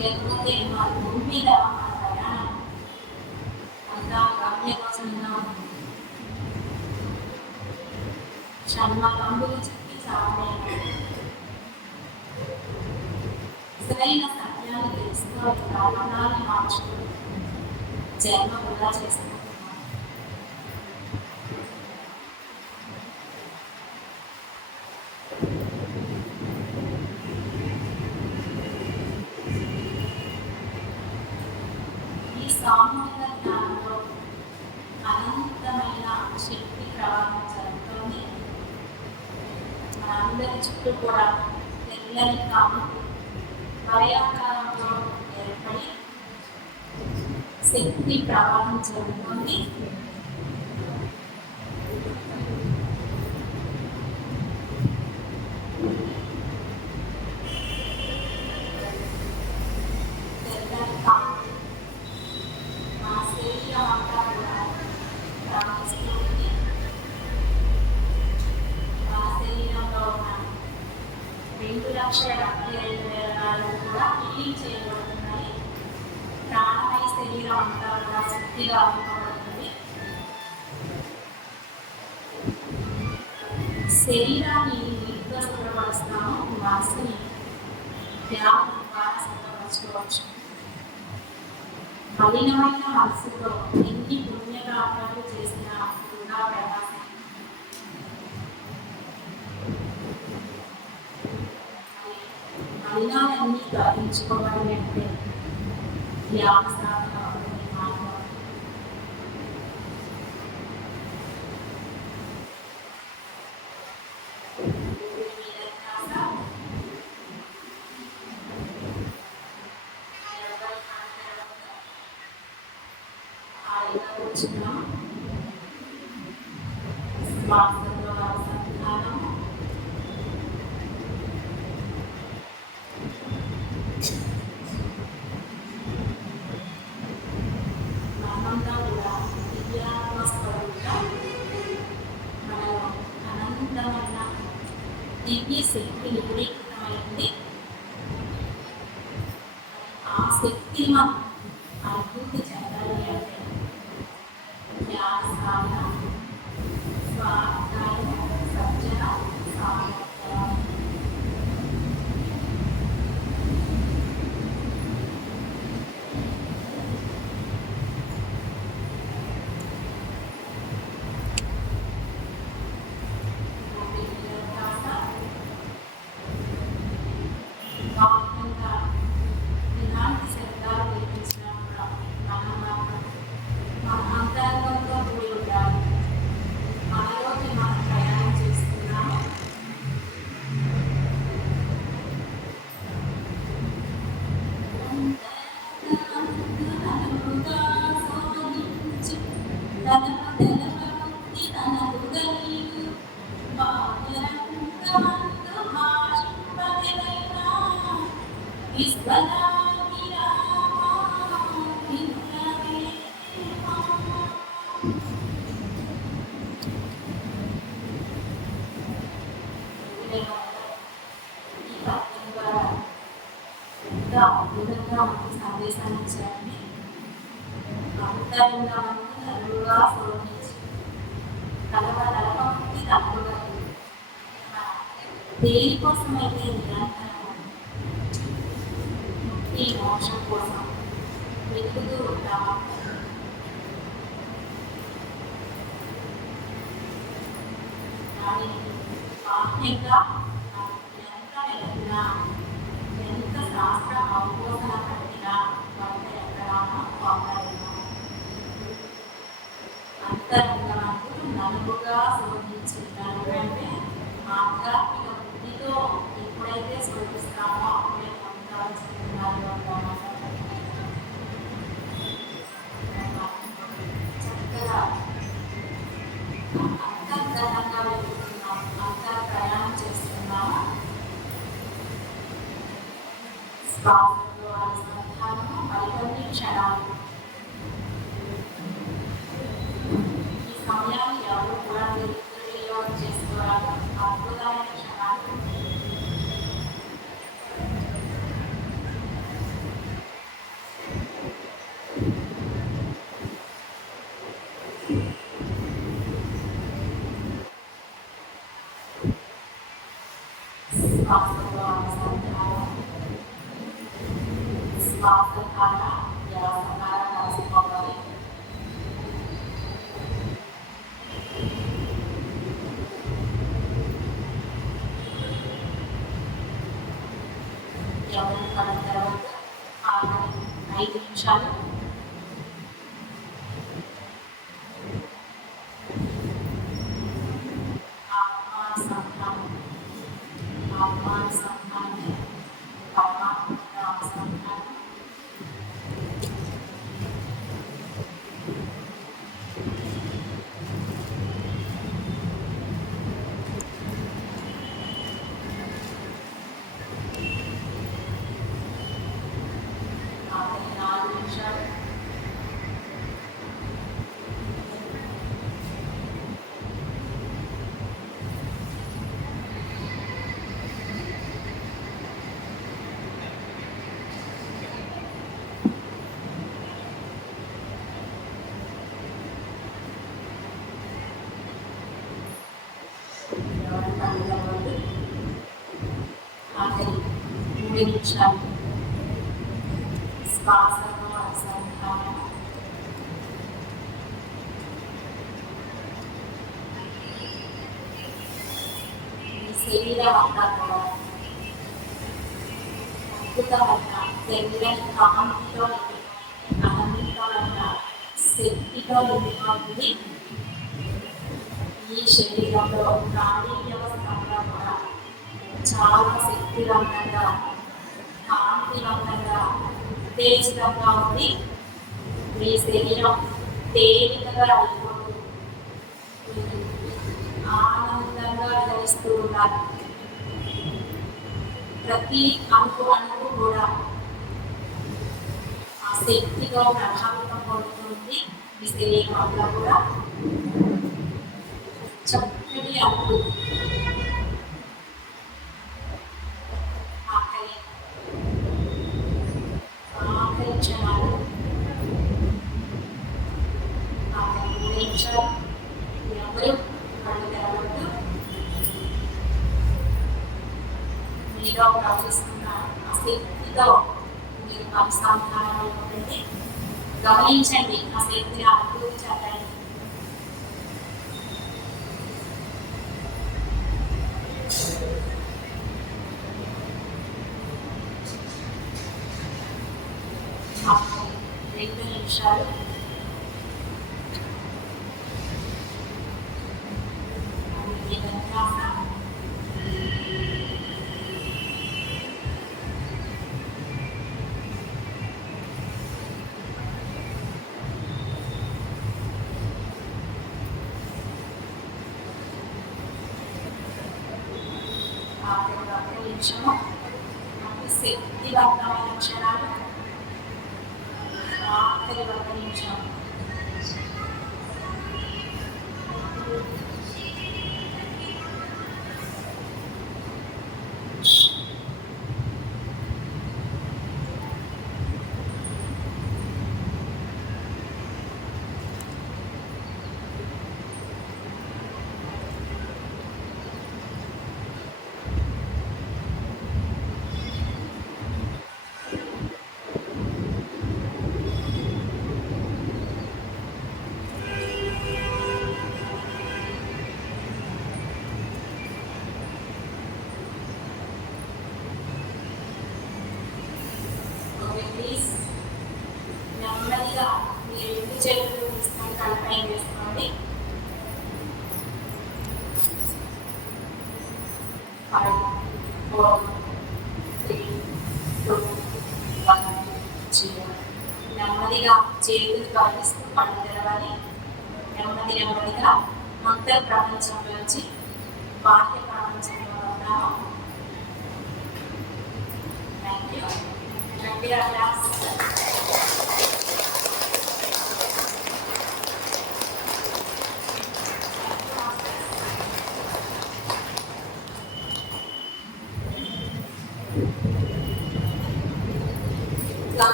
లేకపోతే మన భూమి మీద మన ప్రయాణం అంతా గమ్యగోచరంగా ఉంది. షణ్మకంబులు చెప్పి సాగే సరైన సత్యాన్ని తెలుసుకొని ప్రారంభాన్ని మార్చుకుని జన్మ వృధా చేసుకుంటున్నాం. ఈ సామూహిక జ్ఞానంలో అనంతమైన శక్తి ప్రవాహం జరుగుతుంది. మనందరి చుట్టూ కూడా తెల్లని కాముకు వలయాకారంలో ఏర్పడి శక్తి ప్రవాహం జరుగుతుంది. తెల్లని కాము మన శరీరం అంతా కూడా ప్రవహిస్తుంది. మన శరీరంలో ఉన్న 2,75,000 కూడా హీలింగ్ చేయబడుతున్నాయి. ప్రాణమయ శరీరం అంతా కూడా శక్తిగా అవ్వబడుతుంది. శరీరాన్ని నీట్గా శుభ్రపరుస్తాము, మనసుని ధ్యానం ద్వారా శుభ్రపరచుకోవచ్చు. మలినమైన మనసుతో ఎన్ని పుణ్యకార్యాలు చేసినా వృధా ప్రయాసం. మలినాలన్నీ తొలగించుకోవాలంటే ధ్యాన సాధన అవుతుంది. మానవుడు శ్వాసలో సంధానం మనమంతా కూడా దివ్యాత్మస్వరూపంగా మనలో అనంతమైన దివ్య శక్తి నిపుణీకృతమైంది. ఆ శక్తి మనం అనుభూతి చెందాలి అంటే ధ్యాన సాధన, స్వాధ్యాయం, సజ్జన, సామర్థ్యం. బాహ్యంగా ఎలాంటి శబ్దాలు వినిపించినా కూడా మనం మాత్రం మన అంతరంగంతో కూడి ఉండాలి. మనలోకి మనం ప్రయాణం చేస్తున్నాము. అద్భుతంగా మనకి సందేశాన్ని ఇచ్చారని అంతరంగా మనకి నలుగురుగా శోధించి తలపముక్తి తప్పుగా దేనికోసమైతే నిరంతరం ముక్తి మోక్షం కోసం వెతుకుతూ ఉంటాము. కానీ బాహ్యంగా ఎంత వెళ్తున్నా ఎంత శాస్త్ర అవబోధన పట్టినా వంట ఎక్కడానో పొందలేము. అంతరంగమంటూ నలుగుగా శోధించి నలుగంటే ఆధ్యాత్మిక బుద్ధితో ఎప్పుడైతే శోధిస్తామో అప్పుడే పొందాలు చెప్తున్నారు అన్నమాట. చక్కగా అంతర్గతంగా వెళ్తున్నాం, అంతర్ ప్రయాణం చేస్తున్నాము. శ్వాసతో అనుసంధానము మరికొన్ని క్షణాలు. ఈ సమయాన్ని ఎవరు కూడా దుర్వినియోగం చేసుకోవాలి. అద్భుతమైన క్షణాలు. ఉకార సకార కలిసిపోవాలి. ఎవరి పడిన తర్వాత 5 నిమిషాలు ఆఖరి 3 నిమిషాలు శ్వాసను అనుసంధానం. ఈ శరీరం అంతా కూడా అద్భుతమైన శరీరం కాంతితో అనంతమైన శక్తితో నిండి ఈ శరీరంలో నాడీ వ్యవస్థ కూడా చాలా శక్తివంతంగా, కాంతివంతంగా, ఉత్తేజితంగా ఉంది. మీ శరీరం తేలికగా అయిపోతూ ఆనందంగా వివరిస్తూ ఉన్నారు. ప్రతి అణువు కూడా ఆ శక్తితో ప్రభావితం పొందుతుంది. మీ శరీరం అంతా కూడా చక్కటి అద్భుతం. ఆఖరి క్షణాలు, ఆఖరి 3 నిమిషాలు ఎవరు కళ్ళు తెరవద్దు. మీలో ప్రవహిస్తున్న ఆ శక్తితో మీరు అనుసంధానంలో ఉండండి. గమనించండి ఆ శక్తిని అనుభూతి చెందండి. ఆఖరి 2 నిమిషాలు నిమిషము శక్తివంతమైన క్షణాలు. ఆఖరి 1 నిమిషం నెమ్మదిగా మీరు 2 చేతులు తీసుకొని తలపై వేసుకోండి. 5, 4, 3, 2, 1, 0. నెమ్మదిగా చేతులు తొలగిస్తూ కళ్ళు తెరవాలి. నెమ్మదిగా మొత్తం ప్రపంచంలోంచి బాహ్య ప్రపంచంలో ఉన్నాము. Thank you. గట్టిగా క్లాస్.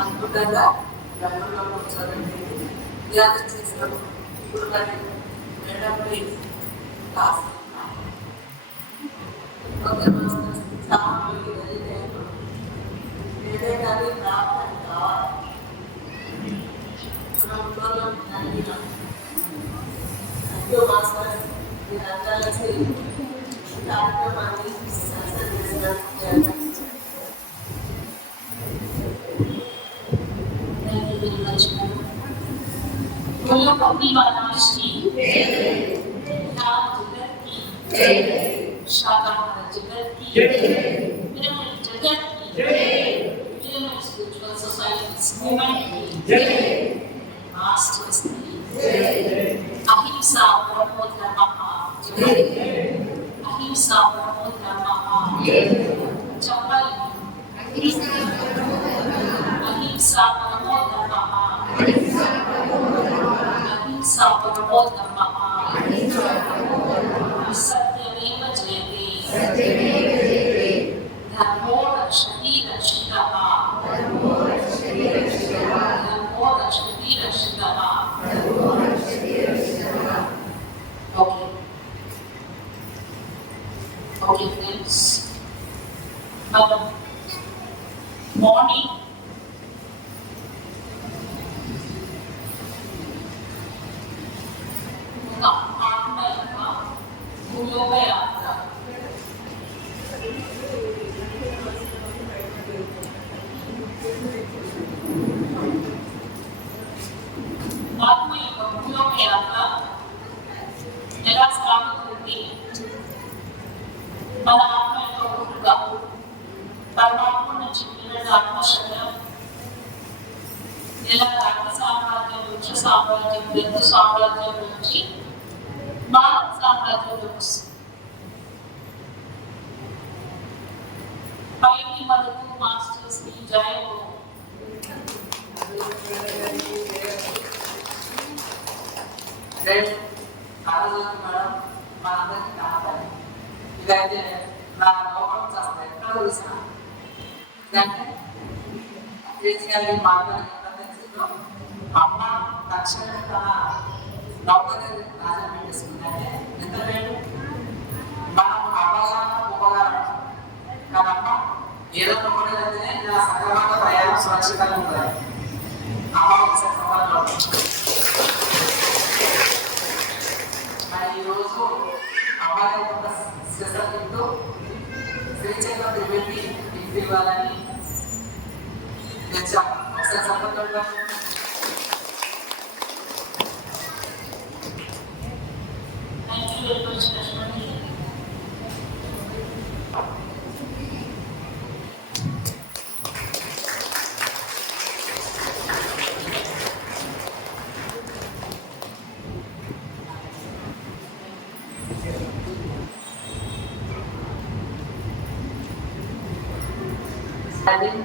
అద్భుతంగా గతంలో కూర్చోబెట్టి ధ్యానం చేసినాము. ఇప్పుడు కానీ madam please class okay masters చాలా ఏదే కానీ కార్యక్రమాన్ని సక్సెస్ చేసినట్టు बोलो अपनी महाराज की नाम जगत की शाकाहार जगत की पिरामिड जगत की पिरामिड स्पिरिचुअल सोसाइटी मूवमेंट की मास्टर्स की अहिंसा परमो धर्मः अहिंसा परमो धर्मः चपल अहिंसा परमो धर्मः अहिंसा परमो धर्मः सत्यमेव जयते धर्मो रक्षति रक्षितः धर्मो रक्षति रक्षितः Okay friends, morning यात्रा यात्रा ఎలా సాగుతుంది మన ఆత్మ యొక్క పుట్టుక పరమాత్మ నుంచి పిల్లల ఆత్మశక్తి ఎలా రక్త సామ్రాజ్యం వృక్ష సామ్రాజ్యం జంతు సామ్రాజ్యం నుంచి మానవ సామ్రాజ్యంలోకి వస్తుంది పైకి మనకు మాస్టర్స్ కి జయము మేడం మనందరికీ కావాలి ఇదైతే నా లోపల చేస్తాను ఎక్కడ చూసినా ఇదంటే మాట్లాడే అమ్మ తక్షణ తన నౌకని రాజా పెట్టేసుకుందంటే ఎంత వేడు మనం అవగాహన ఉపకారం కాదమ్మ ఏదో నమ్మకైతేనే నా సక్రమంగా ప్రయాణం సురక్షితంగా ఉంటుంది అమ్మ సక్రమంలో మరి ఈరోజు అమ్మాయి యొక్క స్పెషల్ గిఫ్ట్ శ్రీచక్ర త్రివేణి గిఫ్ట్ ఇవ్వాలని తెచ్చాము ఒకసారి సంబంధంలో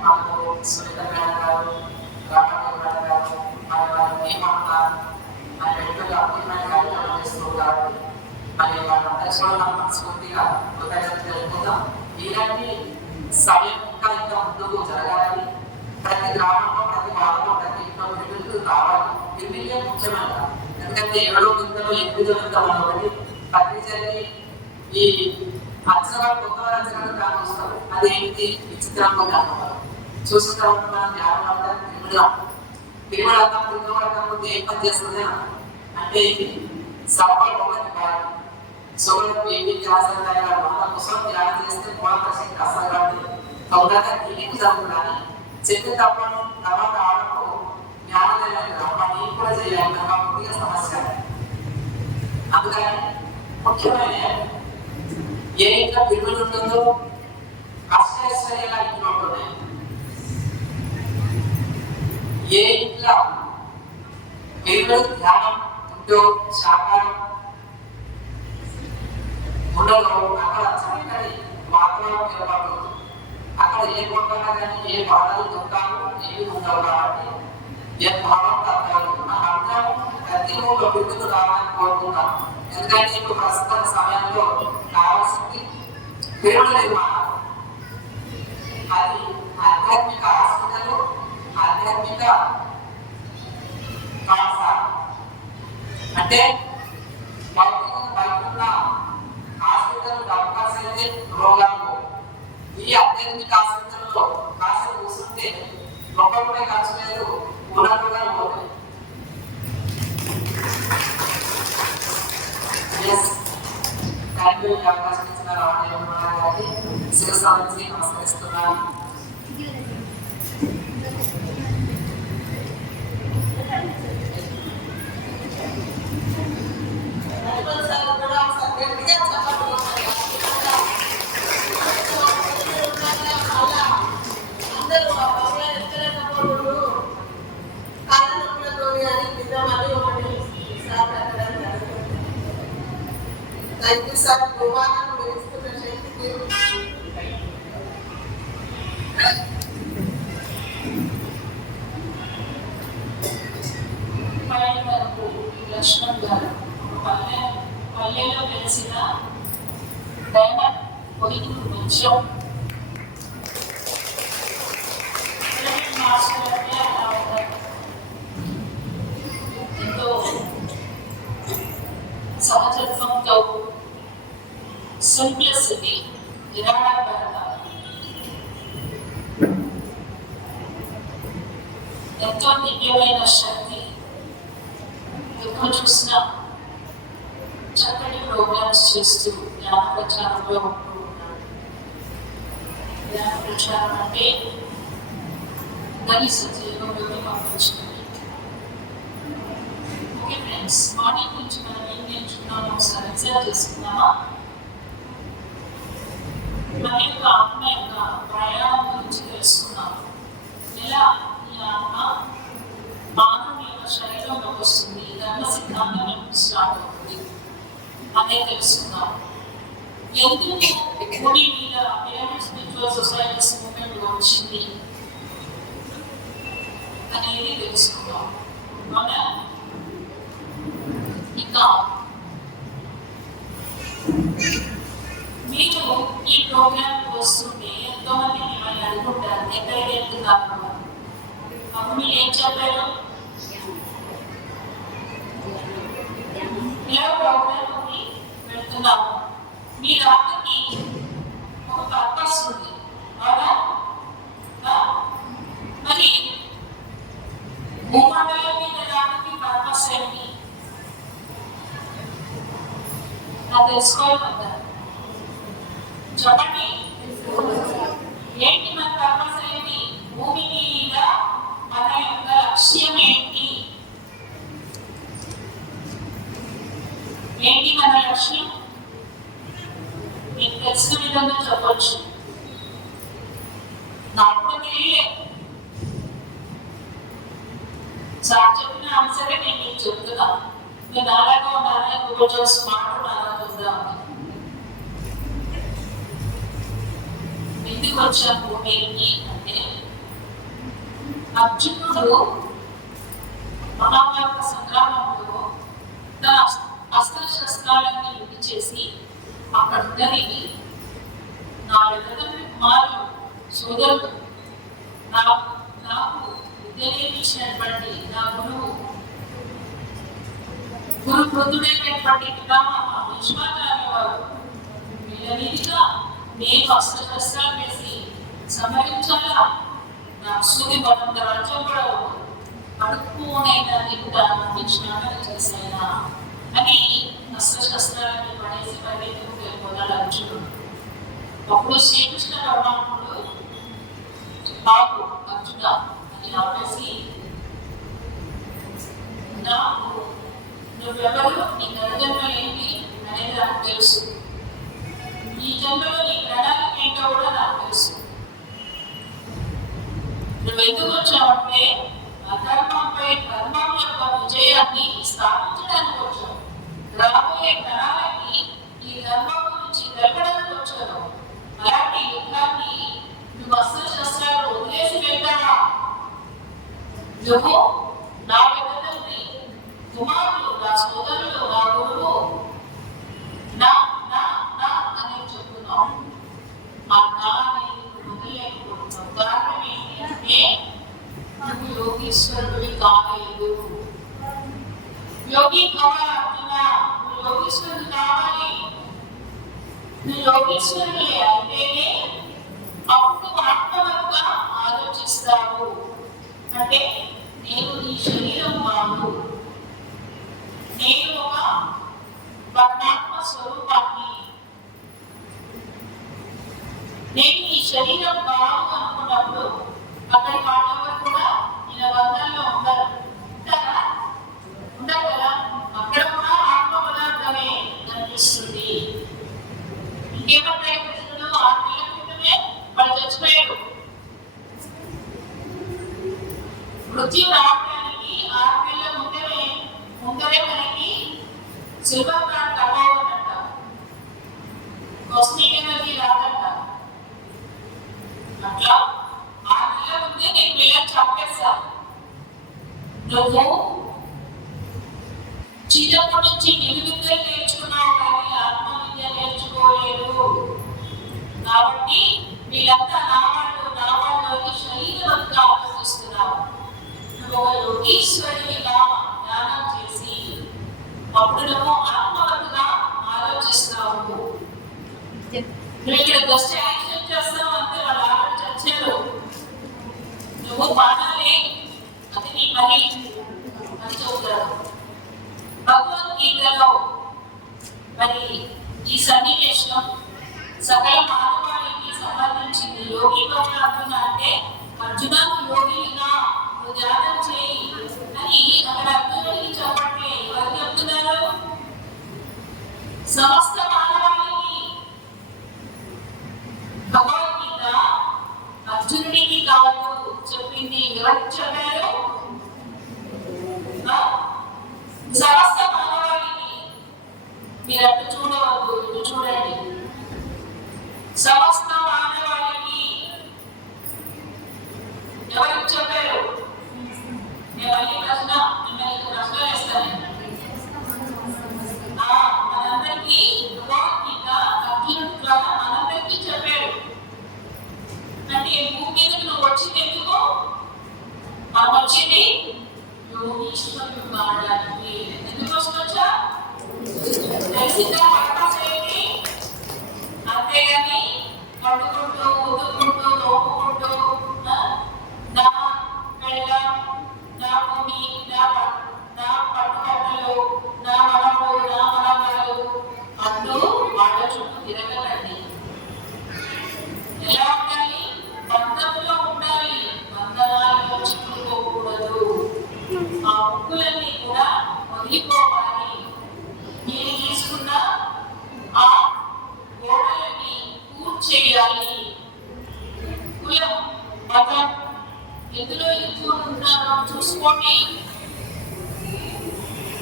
మాకు సునీత మేడం గారు రామదేవ్ మేడం గారు మరి ఏమంటారు ఆయన వ్యక్తులు అద్భుతమైన కార్యక్రమం చేస్తూ ఉంటారు మరి వాళ్ళందరూ కూడా మనం మనస్ఫూర్తిగా కృతజ్ఞతలు తెలుపుకుందాం ఇలాంటి సమయం ఇంకా ఇంకా ముందుకు జరగాలని ప్రతి గ్రామంలో ప్రతి వారంలో ప్రతి ఇంట్లో తిరుగుతూ రావాలి తిరిగితే ముఖ్యమైన ఎందుకంటే ఎవరో గింతలో ఎనిమిది వెళ్తాం ఒకటి పత్రికని ఈ అక్షరాలు కొత్త అక్షరాలు కానొస్తారు అదేంటి విచిత్రంగా కావాలి చూసిన తర్వాత మనం జ్ఞానం అంటారు తిరుమల తిరుమల ఏం పని చేస్తుంది అంటే సవాల్ ఒకటి కాదు సోమవారం ఏమి క్లాసులు వాళ్ళ కోసం ధ్యానం చేస్తే మోడల్ అసలు అవునా నీకు జరుగుతుంది చెప్పి తప్పను తర్వాత ఆడకు జ్ఞానం తెలియదు అమ్మ నీకు కూడా చేయాలి కొద్దిగా సమస్య అందుకని ముఖ్యమైన ఏ ఇంట్లో పిల్లలు ఉంటుందో అష్టైశ్వర్యాల ఇంట్లో ఉంటుంది ఏ ఇంట్లో పిల్లలు ధ్యానం ఉంటూ శాకారం ఉండదు అక్కడ చక్కటి వాతావరణం ఏర్పడుతుంది అక్కడ ఏ కొట్టాలా కానీ ఏ బాధలు దుఃఖాలు ఏమి ఉండవు కాబట్టి ఏ భావం తగ్గదు మన అందరం ప్రతి ఊళ్ళో పిల్లలు రావాలని కోరుకుంటాం ఎందుకంటే ఇప్పుడు ప్రస్తుత సమయంలో కావాల్సింది పిల్లల నిర్మాణం అది ఆధ్యాత్మిక హాస్పిటల్ ఆధ్యాత్మిక అంటే బయట హాస్పిటల్ డాక్టర్స్ అయితే రోగాలు ఈ ఆధ్యాత్మిక హాస్పిటల్లో కాసేపు కూర్చుంటే రూపాయి ఖర్చు లేదు రోగాలు పోతాయి థ్యాంక్ యూ అవకాశం ఇచ్చిన రామదేవరావు గారికి శిరస్సు వంచి నమస్కరిస్తున్నాను. Thank you, sir. Govanan minister శక్తికి లక్ష్మణ్ గారు పల్లెలో వెలిసిన డైమండ్ పొయ్యూరు మంచం మాస్టర్ అంటే అలా ఉంటారు. ఎంతో సహజత్వంతో సింప్లిసిటీ నిరాడంబరత ఎంతో దివ్యమైన శక్తి ఎప్పుడు చూసినా చక్కటి ప్రోగ్రామ్స్ చేస్తూ జ్ఞాన ప్రచారంలో ఉంటూ ఉన్నాడు. జ్ఞాన ప్రచారం అంటే గణిత జీవంలోనే పంపించింది. ఓకే ఫ్రెండ్స్, మార్నింగ్ నుంచి మనం ఏం నేర్చుకున్నామో ఒకసారి ఎగ్జామ్ చేసుకుందామా? మన యొక్క ఆత్మ యొక్క ప్రయాణం గురించి తెలుసుకున్నాం. ఎలా ఈ ఆత్మ మానవుని యొక్క శరీరంలోకి వస్తుంది, ధర్మ సిద్ధాంతం స్టార్ట్ అవుతుంది అదే తెలుసుకున్నాం. ఎందుకు భూమి మీద పిరమిడ్ స్పిరిచువల్ సొసైటీస్ మూవ్మెంట్ వచ్చింది అనేది తెలుసుకున్నాం. మన ఇంకా మీరు ఈ ప్రోగ్రామ్ వస్తుంటే ఎంతో మంది మిమ్మల్ని అనుకుంటారు ఎక్కడికి వెళ్తున్నారు. అప్పుడు మీరు ఏం చెప్పారు? ఇలా ప్రోగ్రామ్ ఉంది వెళ్తున్నాము. మీ రాకకి ఒక పర్పస్ ఉంది అవునా? మరి భూమండలం మీద రాకకి పర్పస్ ఏంటి? నాకు తెలుసుకోవాలంటారు. చెప్పండి, ఏంటి మన పర్పస్ ఏంటి? భూమి మీద మన యొక్క లక్ష్యం ఏంటి? ఏంటి మన లక్ష్యం? మీకు తెలిసిన విధంగా చెప్పొచ్చు. నాకు తెలియలేదు. సార్ చెప్పిన ఆన్సరే నేను మీకు చెప్తున్నాను. నేను అలాగే ఉన్నాను, ఇంకొక స్మార్ట్ ఉన్నాను చూద్దామని. ఎందుకు వచ్చాను భూమికి అంటే అర్జునుడు మహాభారత సంగ్రామంలో తన అస్త్రశస్త్రాలన్నీ యుద్ధి చేసి అక్కడున్నది నా వెదగని కుమారులు సోదరుడు నాకు విద్యనేర్పించినటువంటి నా గురు వృద్ధుడైనటువంటి పితామహ భీష్మాచార్య వారు వీళ్ళ నేను అస్త్రశస్త్రాలు వేసి సంహరించాలా, నా సూది పడంత రాజ్యం కూడా అడుక్కునైనా తింటాను విజ్ఞానం చేసేనా అని అస్త్రశస్త్రాలను పడేసి పరిగెత్తుకు వెళ్ళిపోతాడు అర్జునుడు. అప్పుడు శ్రీకృష్ణ పరమాత్ముడు బాబు అర్జున అని ఆపేసి, నాకు నువ్వెవరు, నీ గర్జన్మ ఏంటి అనేది నాకు తెలుసు. ఈ జన్మలో నీ ప్రణాళిక ఏంటో కూడా నాకు తెలుసు. నువ్వు ఎందుకు వచ్చావంటే అధర్మంపై ధర్మం యొక్క విజయాన్ని స్థాపించడానికి వచ్చావు. రాబోయే తరాలకి ఈ ధర్మం గురించి తెలపడానికి వచ్చావు. అలాంటి యుద్ధాన్ని నువ్వు అస్త్రశస్త్రాలు వదిలేసి వెళ్తావా? నువ్వు నా వెదగల్ని కుమారులు, నా సోదరులు, నా గురువు నా నా నా అని చెప్తున్నావు. ఆ నా అనేది వదిలేకపోతున్నావు. కారణం ఏంటి అంటే నువ్వు యోగీశ్వరుడివి కాలేదు. యోగి కావాలి అర్జున, నువ్వు యోగీశ్వరుడు కావాలి. నువ్వు యోగీశ్వరుడు అంటేనే అప్పుడు ఆత్మగా ఆలోచిస్తావు. అంటే నేను నీ శరీరం కాదు, నేను ఒక పరమాత్మ స్వరూపాన్ని. నేను ఈ శరీరం కాదు అనుకున్నప్పుడు అక్కడి వాళ్ళెవరు కూడా ఈయన బంధంలో ఉండరు. ఉంటారా? ఉండరు కదా. అక్కడ కూడా ఆత్మ పదార్థమే కనిపిస్తుంది. ఇంకేమంటాయి కృష్ణుడు 6 నెలల క్రితమే వాళ్ళు చచ్చిపోయాడు. మృత్యు రావడానికి 6 నెలల ముందరే మనకి సిల్వర్ కార్డ్ కట్టవుతుందంట. కాస్మిక్ ఎనర్జీ రాదంట. అట్లా 6 నెలల ముందే నేను వీళ్ళని చంపేస్తా. నువ్వు చిన్నప్పటి నుంచి నిలువిద్యలు నేర్చుకున్నావు కానీ ఆత్మ విద్య నేర్చుకోలేదు. కాబట్టి వీళ్ళంతా నా వాళ్ళు శరీరవంతంగా ఆలోచిస్తున్నావు. నువ్వు ఒక యోగీశ్వరునిగా ధ్యానం చేసి అప్పుడు నువ్వు ఆత్మవంతుగా ఆలోచిస్తావు. నువ్వు ఇక్కడ జస్ట్ యాక్షన్ చేస్తావు అంతే. వాళ్ళు ఆవిడ చచ్చారు, నువ్వు మానాలే, అది నీ పని అని చెబుతారు. భగవద్గీతలో మరి ఈ సన్నివేశం సకల మానవాళికి సంబంధించింది. యోగి అర్జున అంటే అర్జునకు యోగిగా నువ్వు ధ్యానం చేయి అని అక్కడ అర్జునుడికి చెప్పట్లే. ఎవరు చెప్తున్నారు? సమస్త మానవాళికి. భగవద్గీత అర్జునుడికి కాదు చెప్పింది. ఎవరికి చెప్పారు? సమస్త మానవాళికి. మీరు అటు చూడవద్దు, ఇటు చూడండి. సమస్త మానవాళికి ఎవరికి చెప్పారు? నేను మళ్ళీ మిమ్మల్ని ప్రశ్న వేస్తాను. మనందరికీ భగవద్గీత అర్జునుడి ద్వారా మనందరికీ చెప్పాడు. అంటే భూమి మీదకి నువ్వు వచ్చింది ఎందుకు? మనం వచ్చింది యోగీశ్వరుడు కావడానికి. ఎందుకోసం వచ్చా? తెలిసిందా పర్పస్ ఏంటి? అంతేగాని పడుకుంటూ ఉదుకుంటూ తోపుకుంటూ నా పెళ్ళం, నా భూమి, నా పట్టుబట్టలు, నా మనములు, నా మనమలు అంటూ వాళ్ళ చుట్టూ తిరగలండి. ఎలా ఉండాలి? బంధంలో ఉండాలి. బంధనాల్లో చిక్కుకోకూడదు. ఆ ముక్కులన్నీ కూడా వదిలిపోవాలి. మీరు తీసుకున్న ఆ గోడలని పూర్చేయాలి. కులం, మతం ఎందులో ఎక్కువ ఉన్నారో చూసుకోండి.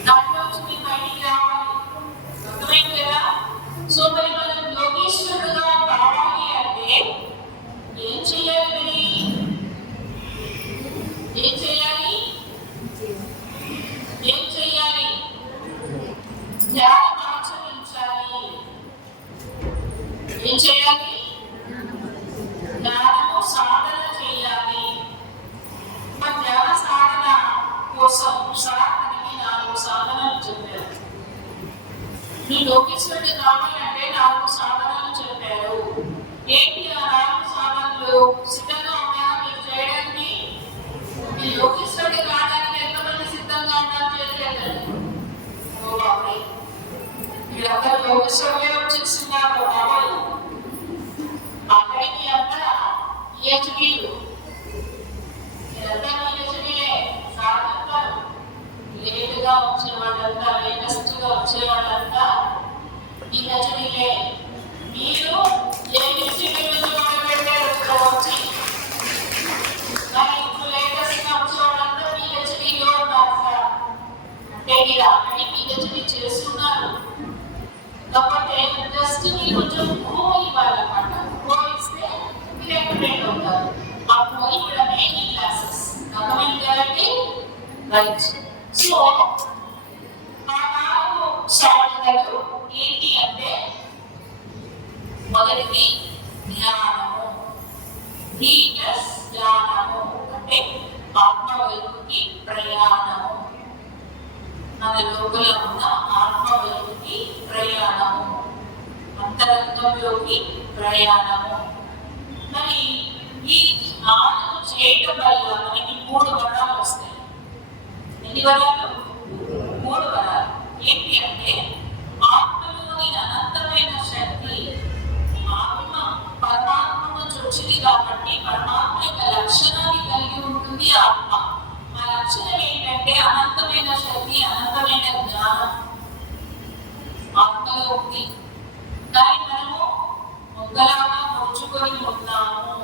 దాంట్లో మీరు బయటికి రావాలి. అర్థమైంది కదా? సో మరి మనం యోగీశ్వరుడుగా కావాలి అంటే ఏం చేయాలి? ఏం చేయాలి? ఏం చేయాలి? ధ్యానం ఆచరించాలి. ఏం చేయాలి? ధ్యానము సాధన చేయాలి. మన ధ్యాన సాధన కోసం సాధనకి 4 సాధనలు చెప్పారు. మీ యోగేశ్వరుడు కావాలంటే 4 సాధనలు చెప్పారు. ఏంటి ఆ 4 సాధనలు? సిద్ధంగా ఉన్నారా మీరు చేయడానికి? మీ యోగేశ్వరుడు కావడానికి ఎంతమంది సిద్ధంగా ఉన్నారు? చేయలేదండి. ఓ బాబాయ్, వీళ్ళందరూ యోగేశ్వరుడే వచ్చేస్తున్నారు. బాబాయ్ అక్కడికి అంతా పిహెచ్డీలు, మీరంతా పిహెచ్డీలే. సాధిస్తారు. లేటుగా వచ్చిన వాళ్ళంతా, లేటెస్ట్గా వచ్చే వాళ్ళంతా పిహెచ్డీలే. మీరు ఏబిసిడి నుంచి మొదలు పెట్టారు వచ్చి, మరి ఇప్పుడు లేటెస్ట్గా వచ్చే వాళ్ళంతా పిహెచ్డీలో ఉన్నారు సార్. అంటే మీరు ఆల్రెడీ పిహెచ్డీ చేస్తున్నారు కాబట్టి జస్ట్ మీరు కొంచెం గ్రో ఇవ్వాలన్నమాట. గ్రో ఇస్తే మీరు ఎక్స్ప్లెయిన్ అవుతారు. ఆ గ్రో ఇవ్వడమే ఈ క్లాసెస్. అర్థమైంది కదండి? రైట్. సో ఆ 4 సాధనలు ఏంటి అంటే మొదటిది ధ్యానము. ధ్యానము అంటే ఆత్మ వైపుకి ప్రయాణము. మన లోపల ఉన్న ఆత్మ వైపుకి ప్రయాణము, అంతరంగంలోకి ప్రయాణము. మరి ఈ ధ్యానం చేయటం వల్ల మనకి 3 వరాలు వస్తాయి. ఎన్ని వరాలు? 3 వరాలు. ఏంటి అంటే ఆత్మలోని అనంతమైన శక్తి, ఆత్మ పరమాత్మ వచ్చింది కాబట్టి పరమాత్మ యొక్క లక్షణాన్ని కలిగి ఉంటుంది ఆత్మ. ఆ లక్షణం ఏంటంటే అనంతమైన శక్తి, అనంతమైన జ్ఞానం ఆత్మలో ఉంది. దాన్ని మనము మొగ్గలాగా ముడుచుకొని ఉన్నాము.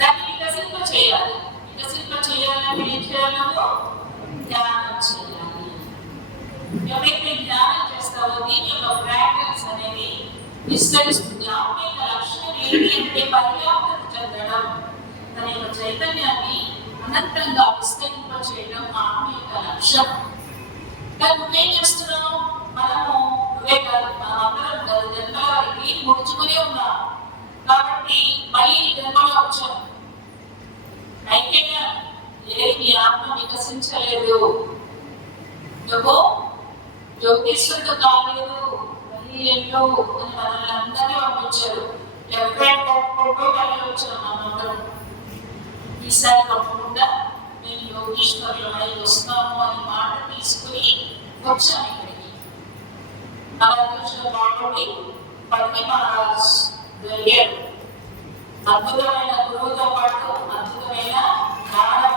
దాన్ని వికసింప చేయాలి. వికసింప చేయాలంటే ఏం చేయాలో ధ్యానం చేయాలి. ఎవరైతే ధ్యానం చేస్తావో దీని యొక్క ఫ్రాగ్రెన్స్ అనేది విస్తరిస్తుంది. ఆత్మ యొక్క లక్షణం ఏంటి అంటే పర్యాప్తత చెందడం, తన యొక్క చైతన్యాన్ని అనంతంగా విస్తరింప చేయడం ఆత్మ యొక్క లక్షణం. కానీ నువ్వేం చేస్తున్నావు? మనము అందరం జన్మల వారికి ముడుచుకునే ఉన్నాం కాబట్టి మళ్ళీ ఈ జన్మలో వచ్చాం. అయితే ఏది ఆత్మ వికసించలేదు, నువ్వు యోగేశ్వరుడు కాలేదు, మళ్ళీ ఏంటో అని మనల్ని అందరినీ పంపించారు. ఎప్పుడైతే మళ్ళీ వచ్చాం మనందరం. ఈసారి తప్పకుండా మేము యోగేశ్వరులమై వస్తాము అని మాట తీసుకుని వచ్చాము ఇక్కడికి. అలా చూసిన బాగుండి పత్ని మహారాజ్ జరిగారు. అద్భుతమైన గురువుతో పాటు అద్భుతమైన జ్ఞానం.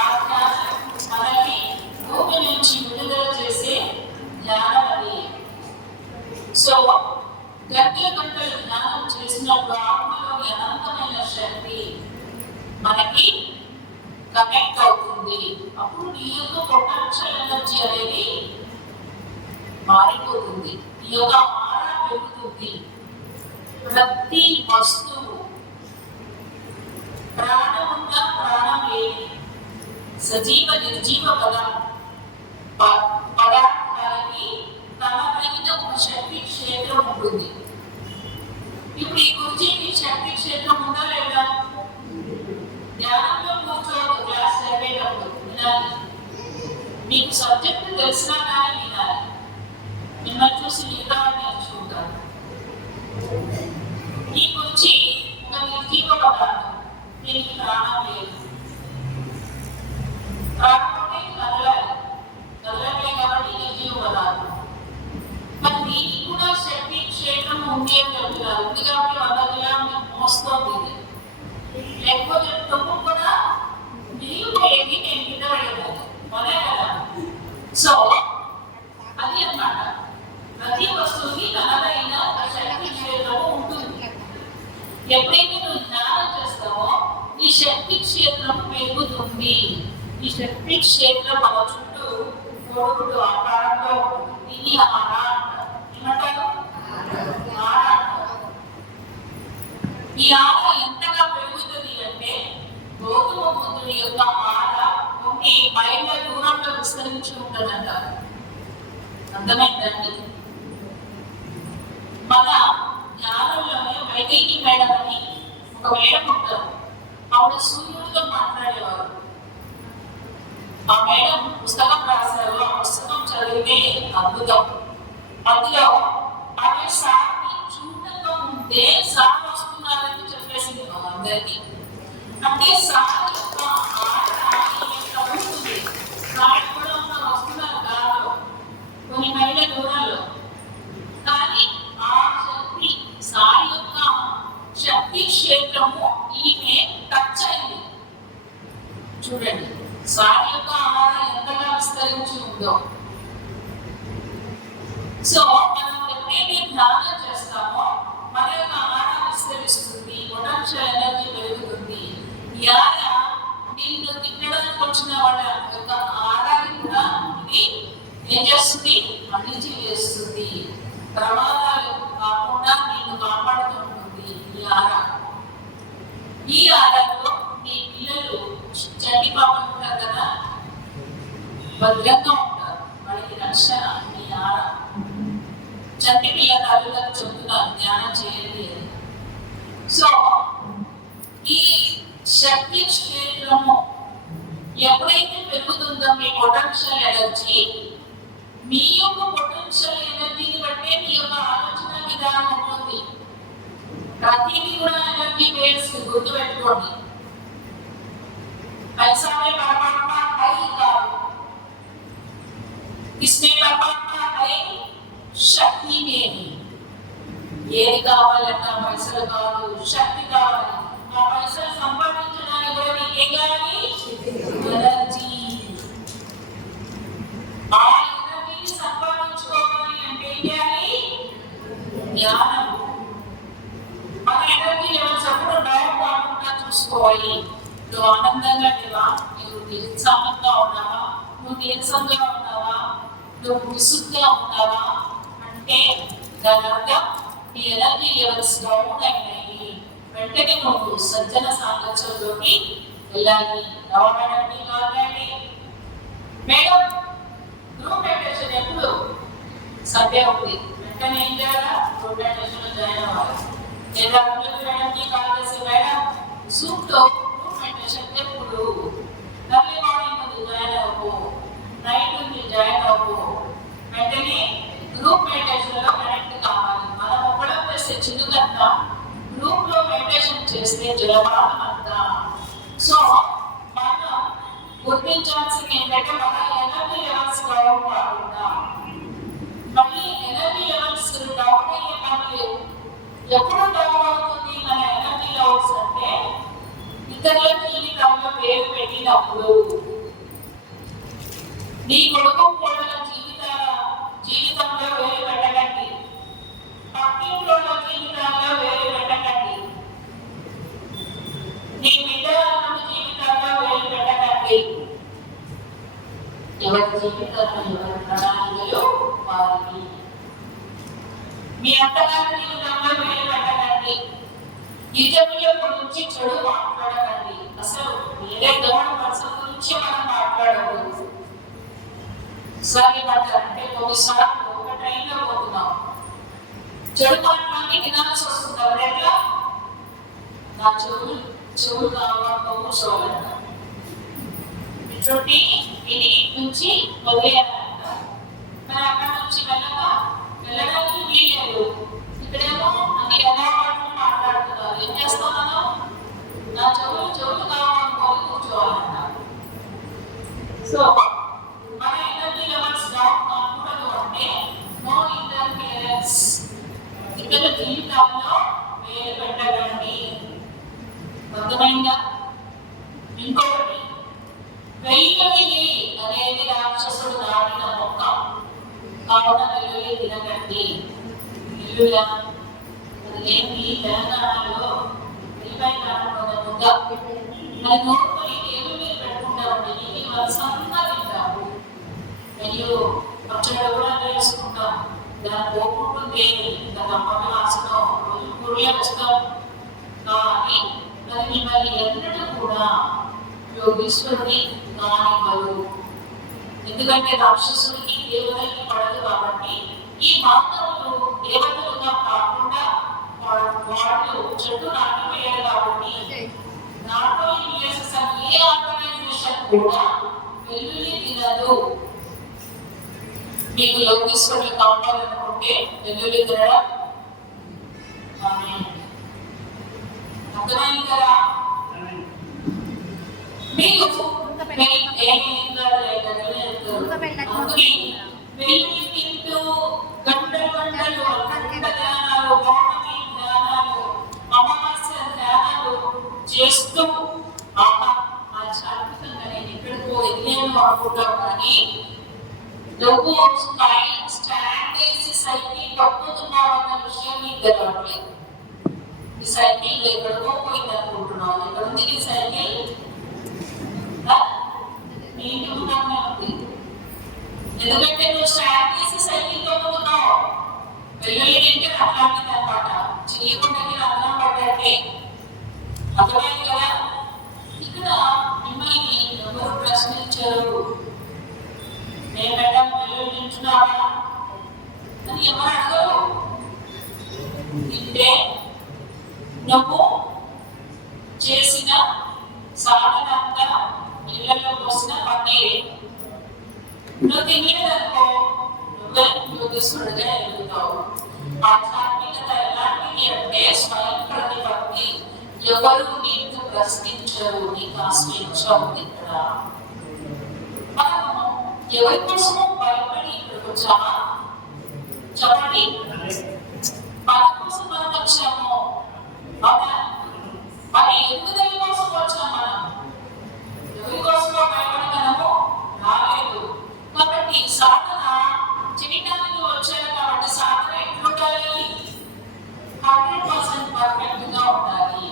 ఆ జ్ఞానం మనల్ని భూమి నుంచి విడుదల చేసే జ్ఞానం అది. సో గంటలు జ్ఞానం చేసినప్పుడు ఆత్మలోని అనంతమైన శక్తి మనకి కనెక్ట్ అవుతుంది. అప్పుడు నీ యొక్క పొటెన్షియల్ ఎనర్జీ అనేది మారిపోతుంది. ఈ యొక్క ఆరా పెరుగుతుంది. ప్రతి వస్తువు ప్రాణం ఉన్న ప్రాణం లేని సజీవ నిర్జీవ పదార్థాలకి తమకైన ఒక శక్తి క్షేత్రం ఉంటుంది. ఇప్పుడు ఈ గురుజీకి శక్తి క్షేత్రం ఉందా లేదా? ధ్యానంలో కూర్చోదు, క్లాస్ చదివేటప్పుడు వినాలి. మీకు సబ్జెక్ట్ తెలిసినా కానీ వినాలి. మిమ్మల్ని చూసి మిగతా నేర్చుకుంటారు. ఈ గురించి ఒక నిర్జీవ పదార్థం, దీనికి ప్రాణం లేదు. ప్రాణం అంటే కదలలే కాబట్టి నిర్జీవ పదార్థం. మరి దీనికి కూడా శక్తి క్షేత్రం ఉంది అని చెప్తున్నారు. ఉంది కాబట్టి 100 కిలోమీటర్లు మోస్తోంది. లేకపోతే తప్పు కూడా నీరు పోయేది, నేను కింద పడేదాన్ని అదే కదా. సో అది అన్నమాట. ప్రతి వస్తువుకి తనదైన ఒక శక్తి క్షేత్రము ఉంటుంది. ఎప్పుడైతే నువ్వు ధ్యానం చేస్తావో ఈ శక్తి క్షేత్రం పెరుగుతుంది. ఈ శక్తి క్షేత్రం మన చుట్టూ పొడుగుడు ఆకారంలో ఉంటుంది. ఈ ఆరా ఏమంటారు? ఆరా. ఈ ఆర ఎంతగా పెరుగుతుంది అంటే గౌతమ బుద్ధుడి యొక్క ఆర కొన్ని మైళ్ళ దూరంలో విస్తరించి ఉంటుందంట. అర్థమైందండి? మన జ్ఞానంలోనే వైదేహి మేడం అని ఒక మేడం ఉంటారు. ఆవిడ సూర్యుడితో మాట్లాడేవారు. ఆ మేడం పుస్తకం రాశారు. ఆ పుస్తకం చదివితే అద్భుతం. అందులో ఆమె సార్ని చూడగా ఉంటే సార్ వస్తున్నారని చెప్పేసింది అందరికీ. అంటే సార్ యొక్క ఉంటుంది. సార్ కూడా వస్తున్నారు కాదు కొన్ని మైళ్ళ దూరంలో. కానీ ఆ శక్తి సార్ యొక్క శక్తి క్షేత్రము ఈమె టచ్ అయింది. చూడండి సార్ యొక్క ఆహారం ఎంతగా విస్తరించి ఉందో. సో మనం ఎప్పుడైతే ధ్యానం చేస్తామో మన యొక్క ఆహారం విస్తరిస్తుంది, పొటెన్షియల్ ఎనర్జీ పెరుగుతుంది. ఈ ఆహార నిన్ను తిట్టడానికి వచ్చిన వాళ్ళ యొక్క ఆహారాన్ని కూడా ఇది ఏం చేస్తుంది? అణిచి వేస్తుంది. ప్రమాదాలు కాకుండా నిన్ను కాపాడుతుంటుంది ఈ ఆహారం. ఈ ఆహారంలో మీ పిల్లలు చంటి పాపలు ఉంటారు కదా, భద్రంగా ఉంటారు. వాళ్ళకి రక్షణ మీ ఆహారం. చంటి పిల్ల తల్లులకు చెప్తున్నారు ధ్యానం చేయండి అని. సో ఈ శక్తి క్షేత్రము ఎప్పుడైతే పెరుగుతుందో మీ పొటెన్షియల్ ఎనర్జీ, మీ యొక్క పొటెన్షియల్ ఎనర్జీని బట్టే మీ యొక్క ఆలోచన విధానం ఉంటుంది. ప్రతిదీ కూడా ఎనర్జీ బేస్ గుర్తుపెట్టుకోండి. पैसा में परमात्मा है ही काल, इसमें परमात्मा है शक्ति में ही। ఏది కావాలన్నా పైసలు కాదు, శక్తి కావాలి. ఆ పైసలు సంపాదించడానికి కూడా నీకు ఏం కావాలి? ఎనర్జీ. ఆ ఎనర్జీని సంపాదించుకోవాలి అంటే ఏం చేయాలి? జ్ఞానం. మన ఎనర్జీ లెవెల్స్ ఎప్పుడు డౌన్ కాకుండా చూసుకోవాలి. నువ్వు ఆనందంగా లేవా? నువ్వు నిరుత్సాహంగా ఉన్నావా? నువ్వు నీరసంగా ఉన్నావా? నువ్వు విసుగ్గా ఉన్నావా? అంటే దాని అర్థం నీ ఎనర్జీ లెవెల్స్ డౌన్ అయినాయి. వెంటనే నువ్వు సజ్జన సాంగత్యంలోకి వెళ్ళాలి. రావడానికి కాదండి మేడం. గ్రూప్ మెడిటేషన్ ఎప్పుడు? సండే ఉంది. వెంటనే ఏం చేయాలా? గ్రూప్ మెడిటేషన్ లో జాయిన్ అవ్వాలి. లేదా మేడంకి కాల్ చేసి మేడం జూమ్ లో గ్రూప్ మెడిటేషన్ ఎప్పుడు? ఎర్లీ మార్నింగ్ ఉంది, జాయిన్ అవ్వు. నైట్ ఉంది, జాయిన్ అవ్వు. వెంటనే గ్రూప్ మెడిటేషన్ లో కనెక్ట్ కావాలి. మనం ఒక్కడం చేస్తే చిన్నదంతా, గ్రూప్ లో మెడిటేషన్ చేస్తే జలపాతం అంతా. సో మనం గుర్తించాల్సింది ఏంటంటే మన ఎనర్జీ లెవెల్స్ డౌన్ కాకుండా, మళ్ళీ ఎనర్జీ లెవెల్స్ డౌన్ అయ్యే పని లేవు. ఎప్పుడు డౌన్ అవుతుంది మన ఎనర్జీ లెవెల్స్ అంటే ఇతరుల జీవితంలో పేరు పెట్టినప్పుడు. నీ కొడుకు కోడల జీవితంలో వేరు పెట్టకండి. పక్కింట్లో జీవితాల్లో వేరు పెట్టకండి. నీ బిడ్డల జీవితాల్లో వేరు పెట్టకండి. ఎవరి జీవితాల్లో ఎవరి ప్రణాళికలు వారికి. మీ అత్తగారి జీవితంలో వేరు పెట్టకండి. ఇతరుల గురించి చెడు మాట్లాడకండి. అసలు వేరే థర్డ్ పర్సన్ గురించి మనం మాట్లాడకూడదు. సరే అంటే కొన్నిసార్లు ఒక ట్రైన్లో పోతున్నాం, చెడు మాట్లాడి వినాల్సి వస్తుంది. అప్పుడు ఎట్లా? నా చెవులు కావాలి కూర్చోవాలంట. ఇటువంటి విని నుంచి వదిలేయాలంట. మరి అక్కడ నుంచి వెళ్ళడానికి వీలేదు. ఇక్కడేమో అన్ని ఎలా మాట్లాడుతున్నారు. ఏం చేస్తున్నాను? నా చెవులు కావాలనుకోవాలి కూర్చోవాలంట. సో మన ఎనర్జీ లెవెల్స్ డౌన్ కాకూడదు అంటే నో ఇంటర్ఫియరెన్స్. ఇతర జీవితాల్లో వేరు పెట్టకండి. అర్థమైందా? ఇంకొకటి, వెల్లుల్లి అనేది రాక్షసుడు నాటిన మొక్క. కావున వెల్లుల్లి తినకండి. వెల్లుల్లి అది ఏంటి? తెలంగాణలో వెల్లిపాయ నాటుకున్న ముద్ద. అది నోటుకొని వెల్లుల్లి పెట్టుకుంటామండి. ఇది వరుసంగా తింటాము. మరియు పచ్చడి కూడా వేసుకుంటాం. దాని పోకుంటుంది కమ్మకి వాసనం రోజు వస్తాం. కానీ అది మిమ్మల్ని ఎన్నడూ కూడా యోగీశ్వరుని కానివ్వదు. ఎందుకంటే రాక్షసుడికి దేవతలకి పడదు. కాబట్టి ఈ మానవులు దేవతలుగా కాకుండా వాళ్ళు చెట్టు నాటిపోయారు. కాబట్టి ఏ ఆర్గనైజేషన్ కూడా వెల్లుల్లి తినదు. మీకు యోగేశ్వరులు కావాలనుకుంటే వెల్లుల్లి తినడం అర్థమైంది కదా? మీకు వెల్లుల్లి తింటూ గంటలు ధ్యానాలు, పౌర్ణమి ధ్యానాలు, అమావాస్య ధ్యానాలు చేస్తూ అద్భుతంగా నేను ఎక్కడికో వెళ్ళాను అనుకుంటాం. కానీ నువ్వు స్టాండ్ చేసి సైకిల్ తప్పుతున్నావు అన్న విషయం నీకు తెలవట్లేదు. ఈ సైకిల్ ఎక్కడికో పోయింది అనుకుంటున్నావు. ఎక్కడ ఉంది నీ సైకిల్? నీ ఇంటి ముందే ఉంది. ఎందుకంటే నువ్వు స్టాండ్ చేసి సైకిల్ తప్పుతున్నావు. వెల్లుల్లి తింటే అట్లాంటిది అనమాట. చేయకుండాకి అన్నం పడ్డట్టే. అర్థమైంది కదా? ఇక్కడ మిమ్మల్ని ఎవరు ప్రశ్నించారు? నేను మేడం వెల్లుల్లి తింటున్నావా అని ఎవరు అడగరు. తింటే నువ్వు చేసిన సాధన అంతా ఇళ్లలో పోసిన పన్నీరే. నువ్వు తినేదనుకో నువ్వే యోగేశ్వరుడిగా ఎదుగుతావు. ఆధ్యాత్మికత ఎలాంటిది అంటే స్వయం ప్రతిపత్తి. ఎవరు నీకు ప్రశ్నించరు. నీకు ఆ స్వేచ్ఛ ఉంది. ఇక్కడ మనము ఎవరి కోసమో భయపడి ఇక్కడికి వచ్చామా? చెప్పండి. మన కోసం 100% పర్ఫెక్ట్ గా ఉండాలి.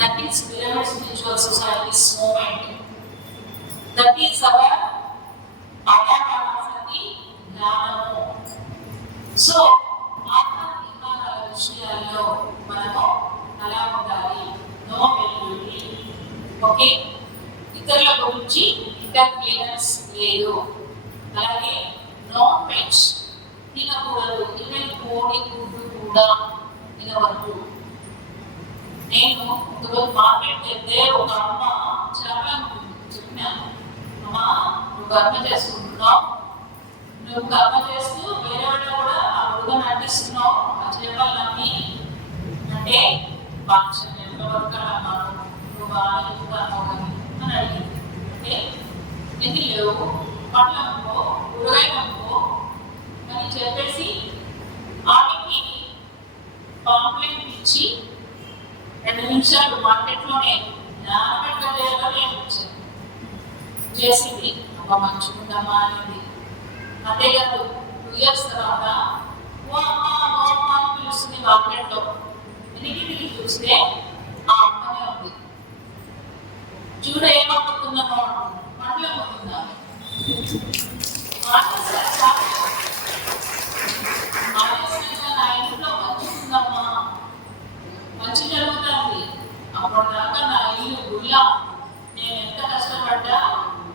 That is Pyramid Spiritual Societies Movement. That is our పరాపరాశక్తి జ్ఞానము. సో ఆత్మజ్ఞానాల విషయాల్లో మనము అలా ఉండాలి. నో వెల్యూటీ. ఓకే, ఇతరుల గురించి ఇంటర్ఫియరెన్స్ లేదు. అలాగే నాన్ వెజ్ తినకూడదు. ఈవెన్ కోడి గుడ్డు కూడా తినవద్దు. నేను ఒకరోజు మార్కెట్ వెళ్తే ఒక అమ్మ చాలా చెప్పినాను, అమ్మా నువ్వు కర్మ చేసుకుంటున్నావు, నువ్వు కర్మ చేస్తూ వేరే వాళ్ళు కూడా ఆ మృగం నటిస్తున్నావు, ఆ చేపలు నమ్మి అంటే ఫంక్షన్ ఎంత వరకు అన్నాను, నువ్వు బాగా చెప్తాను అని అడిగింది. అంటే ఎన్ని లేవు, పండ్లు అమ్ముకో, కూరగాయలు అమ్ముకో అని చెప్పేసి ఆమెకి కాంప్లైంట్ ఇచ్చి 2 నిమిషాలు మార్కెట్లోనే జ్ఞానపెట్టలేదో నేను చేసింది. అమ్మ మంచుకుందమ్మా అనేది. అంతేకాదు 2 years తర్వాత ఓ అమ్మ అని పిలుస్తుంది మార్కెట్లో. వెనక్కి తిరిగి చూస్తే ఆ అమ్మనే ఉంది. చూడ ఏమవుతుందమ్మా, పండ్లు అమ్ముతుందా. నా ఇంట్లో మంచుకుందమ్మా, మంచి జరుగుతుంది. అప్పటిదాకా నా ఇల్లు గుళ్ళ, నేను ఎంత కష్టపడ్డా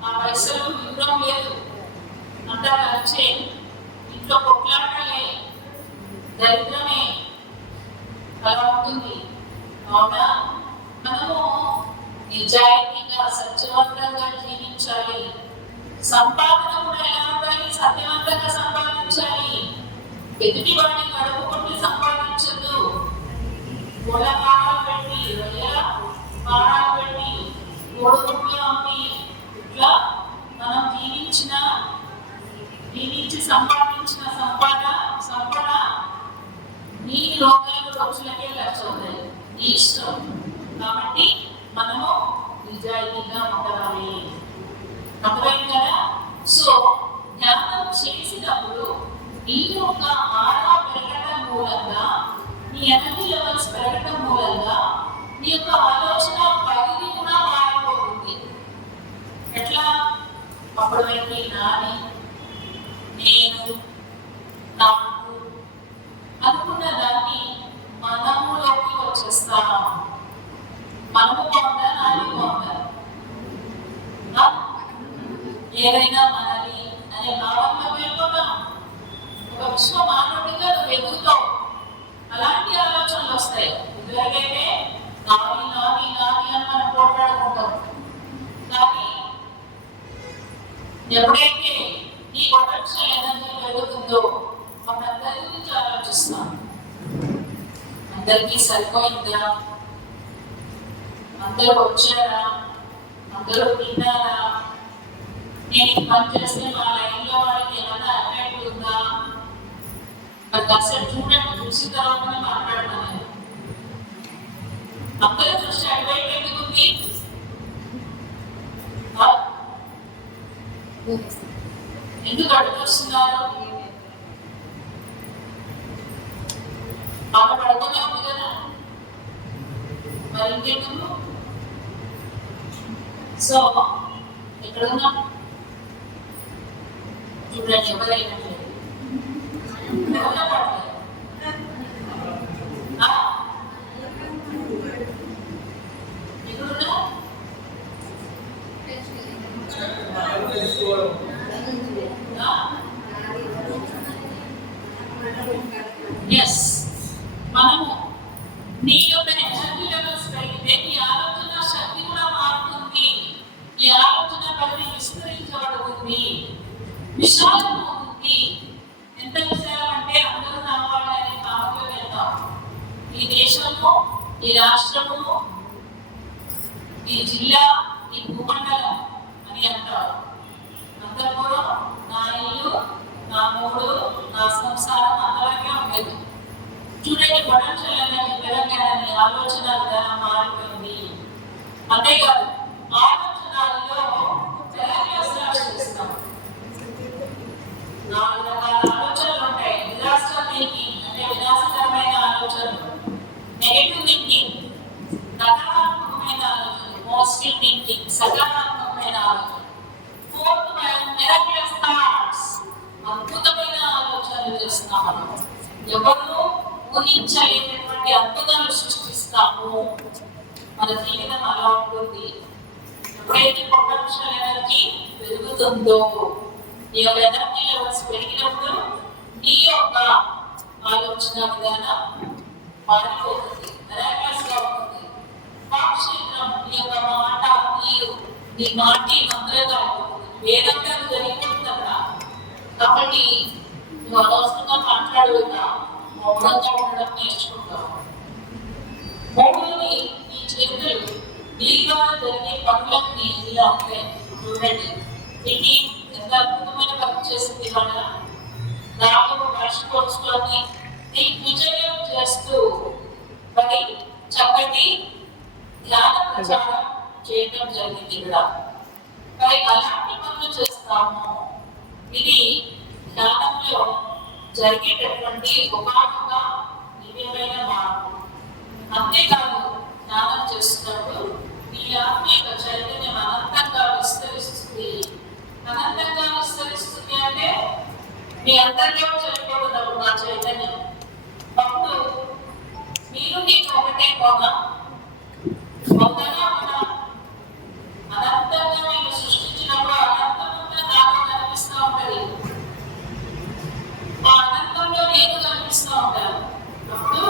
ఆ పైసలు ఇవ్వడం లేదు, అంతా ఖర్చే, ఇంట్లో కొట్లాటలే, దరిద్రమే అలా ఉంటుంది. అవునా, మనము నిజాయితీగా సత్యవంతంగా జీవించాలి. సంపాదన కూడా ఎలా ఉండాలి, సత్యవంతంగా సంపాదించాలి. ఎదుటి వాడిని గడుపుకుంటూ సంపాదించద్దు. గొల్ల పాడాలు పెట్టి, రొయ్యల పాడాలు పెట్టి, కోడిగుడ్లు అమ్మి, ఇట్లా మనం జీవించి సంపాదించిన సంపద నీ రోగాలు రోజులకే ఖర్చు అవుతాయి, నీ ఇష్టం. కాబట్టి మనము నిజాయితీగా ఉండాలి. అర్థమైంది కదా. సో ధ్యానం చేసినప్పుడు నీ యొక్క ఆరా పెరగడం మూలంగా, నీ ఎనర్జీ లెవెల్స్ పెరగడం మూలంగా నీ యొక్క ఆలోచన పరిధి కూడా మారిపోతుంది. ఎట్లా? అప్పుడు వైపు నాని, నేను, నాకు అనుకున్న దాన్ని మనములోకి వచ్చేస్తాను. మనము బాగుందా, నాని బాగుందా, ఏదైనా మనది అనే భావంలో వెళ్ళిపోతాం. ఒక విశ్వ మానవుడిగా నువ్వు ఎదుగుతావు. అలాంటి ఆలోచనలు వస్తాయి. ఇదివరకైతే నాని నాని నాని అని మనం పోట్లాడుకుంటాం. కానీ ఎప్పుడైతే నీ పొటెన్షియల్ ఎనర్జీ పెరుగుతుందో మనందరి గురించి ఆలోచిస్తాం. అందరికీ సరిపోయిందా, అందరూ వచ్చారా, అందరూ తిన్నారా, నేను పని చేస్తే మా లైన్లో వాడికి ఏమన్నా అట్రాక్ట్ ఉందా, మరి కాసేపు చూడండి, చూసిన తర్వాతనే మాట్లాడతాను. అందరూ దృష్టి అటువైపు ఎందుకు ఉంది? ఎందుకు అడుగుతున్నారు? ఆమె పడుకునే ఉంది కదా, మరి ఇంకెందుకు? సో ఎక్కడ ఉన్నాం చూడండి, ఎవరైనా ఎస్, మనము నీ యొక్క ఎనర్జీ లెవెల్స్ పెరిగితే నీ ఆలోచన శక్తి కూడా మారుతుంది. ఈ ఆలోచన పరిధి విస్తరించబడుతుంది, విశాలమవుతుంది. ఎంత విశాలం అంటే అందరూ నవ్వాలని భావంలో వెళ్తాం. ఈ దేశంలో, ఈ రాష్ట్రము, ఈ జిల్లా, ఈ భూమండలం అని అంటారు. అందరూ నా ఇల్లు, నా మూడు, నా సంసారం అందరికీ ఉండేది. చూడండి, పొటెన్షియల్ అనేది పెరగాలని ఆలోచన విధానం మారిపోయింది. అంతేకాదు ఆలోచనల్లో చేస్తాం. 4 రకాల ఆలోచనలు ఉంటాయి. డిజాస్టర్ థింకింగ్ అంటే వినాశకరమైన ఆలోచనలు, ఎటువంటి అద్భుతాలు సృష్టిస్తాము. మన జీవితం అలా ఉంటుంది. ఎప్పుడైతే పొటెన్షియల్ ఎనర్జీ పెరుగుతుందో, నీ యొక్క ఎనర్జీ లెవెల్స్ పెరిగినప్పుడు నీ యొక్క ఆలోచన విధానం మారిపోతుంది, మిరాకిల్స్ గా ఉంటుంది. వాక్క్షేత్రం నీ యొక్క మాట, నీ మాటి మంత్రంగా ఉంటుంది. వేదంగా జరిగిపోతుంది అక్కడ. కాబట్టి నువ్వు అనవసరంగా మాట్లాడవుగా, మౌనంగా ఉండడం నేర్చుకుంటావు. మూడోది, నీ చేతులు నీ ద్వారా జరిగే పనులన్నీ ఇలా ఉంటాయి. చూడండి, ఇది ఎంత అద్భుతమైన పని చేసింది. వాళ్ళ దాదాపు వర్షపోర్చుకొని నీ విజయం చేస్తూ మరి చక్కటి ధ్యాన ప్రచారం చేయడం జరిగింది ఇక్కడ. మరి అలాంటి పనులు చేస్తాము. ఇది ధ్యానంలో జరిగేటటువంటి ఒకానొక దివ్యమైన మార్పు. అంతేకాదు, ధ్యానం చేస్తున్నప్పుడు నీ ఆత్మ యొక్క చైతన్యం అనంతంగా విస్తరిస్తుంది. అనంతంగా విస్తరిస్తుంది అంటే మీ అంతర్లో చనిపోతున్నప్పుడు నా చైతన్యం అప్పుడు మీరు నేను ఒకటే పోగా అనంతంగా నేను సృష్టించినప్పుడు అనంతంగా నాకు కనిపిస్తూ ఉంటది. ఆ అనంతంలో నేను కనిపిస్తూ ఉంటాను. అప్పుడు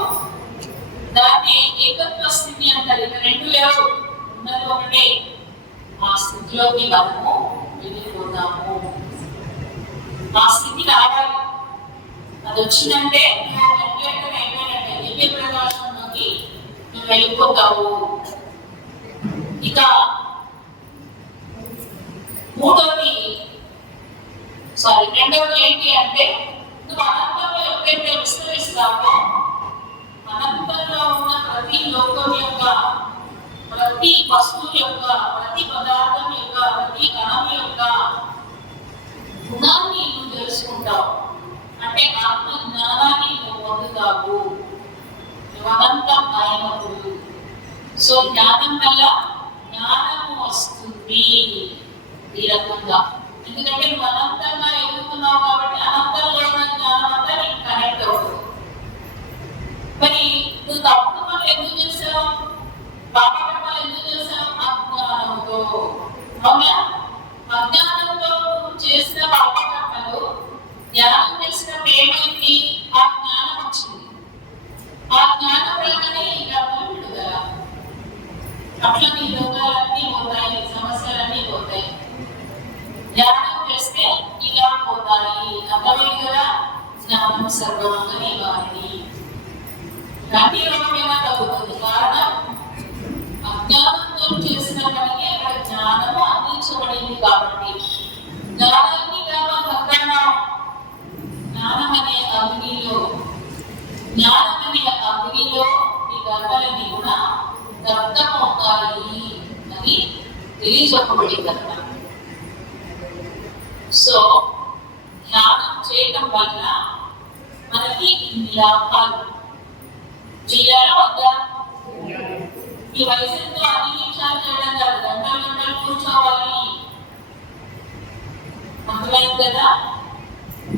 దాన్ని ఏకత్వ స్థితి అంటారు. ఇక రెండు లేవు, ఉన్నది ఒకటే. ఆ స్థితిలోకి మనము వెళ్ళిపోతాము. ఆ స్థితి రావాలి. అది వచ్చిందంటే దివ్య ప్రకాశంలోకి నువ్వు వెళ్ళిపోతావు. ఇక రెండవది ఏంటి అంటే, నువ్వు అనంతంలో ఎప్పుడైతే విస్తరిస్తావో అనంతంలో ఉన్న ప్రతి లోకం యొక్క, ప్రతి వస్తువు యొక్క, ప్రతి పదార్థం యొక్క, ప్రతి కణం యొక్క గుణాన్ని నువ్వు తెలుసుకుంటావు. అంటే ఆత్మ జ్ఞానాన్ని నువ్వు పొందుతావు నువ్వు అనంతం అయినప్పుడు. సో జ్ఞానం వల్ల జ్ఞానము వస్తుంది ఈ రకంగా. ఎందుకంటే నువ్వు అనంతంగా ఎదుగుతున్నావు కాబట్టి అనంతంలో ఉన్న జ్ఞానం అంతా నీకు కనెక్ట్ అవుతుంది. మరి నువ్వు తప్పుడు పనులు ఎందుకు చేసావు, పాపకర్మలు ఎందుకు చేసావు? అజ్ఞానంతో. అవునా? అజ్ఞానంతో నువ్వు చేసిన పాపకర్మలు జ్ఞానం చేసినప్పుడు ఏమైంది? ఆ జ్ఞానం వచ్చింది. ఆ జ్ఞానం రాగానే ఈ కర్మలు విడుదల. అట్లా నీ రోగాలన్నీ పోతాయి, సమస్యలన్నీ పోతాయి. ధ్యానం చేస్తే ఇలా పోతాయి. అర్థమైంది కదా? జ్ఞానం సర్వంగా నివారణి. అన్ని రోగమైనా తగ్గుతుంది. కారణం అజ్ఞానంతో చేసిన పనికి అక్కడ జ్ఞానము అందించబడింది కాబట్టి. జ్ఞానాన్ని జ్ఞానం అనే అగ్నిలో ఈ గర్భలన్నీ కూడా దగ్ధమవుతాయి అని తెలియజెప్పబడింది అక్కడ. సో ధ్యానం చేయటం వల్ల మనకి ఇన్ని లాభాలు. చేయాలా వద్దా? ఈ వయసుతో అన్ని నిమిషాలు చేయడం కాదు, గంటలు కూర్చోవాలి. అర్థమైంది కదా?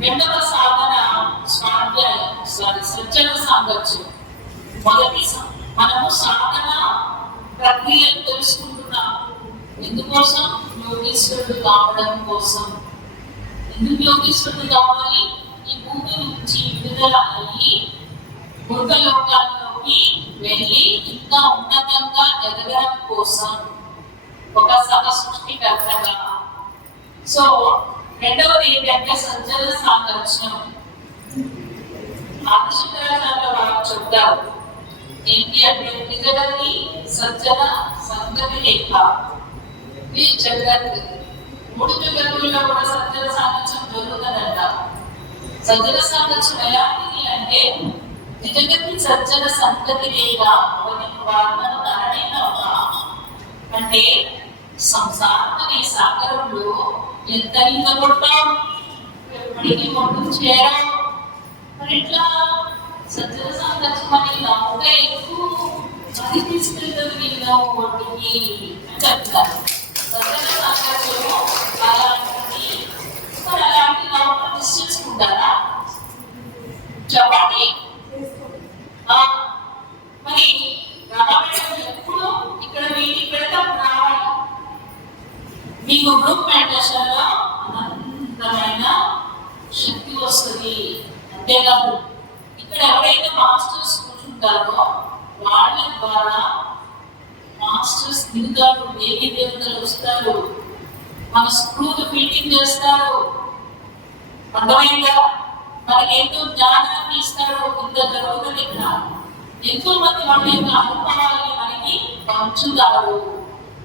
రెండవ సాధన స్వాధ్యాయం, సజ్జన సాంగత్యం. మొదటి మనము సాధన ప్రక్రియను తెలుసుకుంటున్నాం. ఎందుకోసం? యోగీశ్వరుడు కావడం కోసం. ఎందుకు యోగీశ్వరుడు కావాలి? ఈ భూమి నుంచి విడుదల అయ్యి మృగలోకాల్లోకి వెళ్ళి ఇంకా ఉన్నతంగా ఎదగడం కోసం, ఒక సహ సృష్టికర్తగా. సో రెండవది ఏంటంటే సజ్జన సాంగత్యం. ఆదిశంకరాచార్య వారు చెప్తారు ఏంటి అంటే, నిజగతి సజ్జన సంగతి లేక ఈ జగత్, మూడు జగత్తుల్లో కూడా సజ్జన సాంగత్యం దొరుకుతుందంట. సజ్జన సాంగత్యం ఎలాంటిది అంటే, నిజగతి సజ్జన సంగతి లేక వారిని నరణేనవుతా. అంటే సంసారం అనే సాగరంలో ఎంత ఈత కొడతాం, ఎప్పటికీ ఒడ్డుకు చేరాం. మరి ఇట్లా సజ్జన సాంగత్యం అనే నౌక ఎక్కువ అది తీసుకెళ్తుంది నిన్ను ఒడ్డుకి అని చెప్తారు. సజ్జన సాంగత్యము అలాంటిది. మరి అలాంటి నౌక మిస్ చేసుకుంటారా? చెప్పండి. నీకు గ్రూప్ మెడిటేషన్ లో అనంతమైన శక్తి వస్తుంది. అంతేకాదు ఇక్కడ ఎవరైతే మాస్టర్స్ కూర్చుంటారో వాళ్ళ ద్వారా మాస్టర్స్ దిగుతారు, దేవి దేవతలు వస్తారు, మన స్క్రూలు ఫిట్టింగ్ చేస్తారు. అర్థమైందా? మనకి ఎంతో జ్ఞానాన్ని ఇస్తారు. ఇంత జరుగుతుంది ఇక్కడ. ఎంతో మంది వాళ్ళ యొక్క అనుభవాలని మనకి పంచుతారు.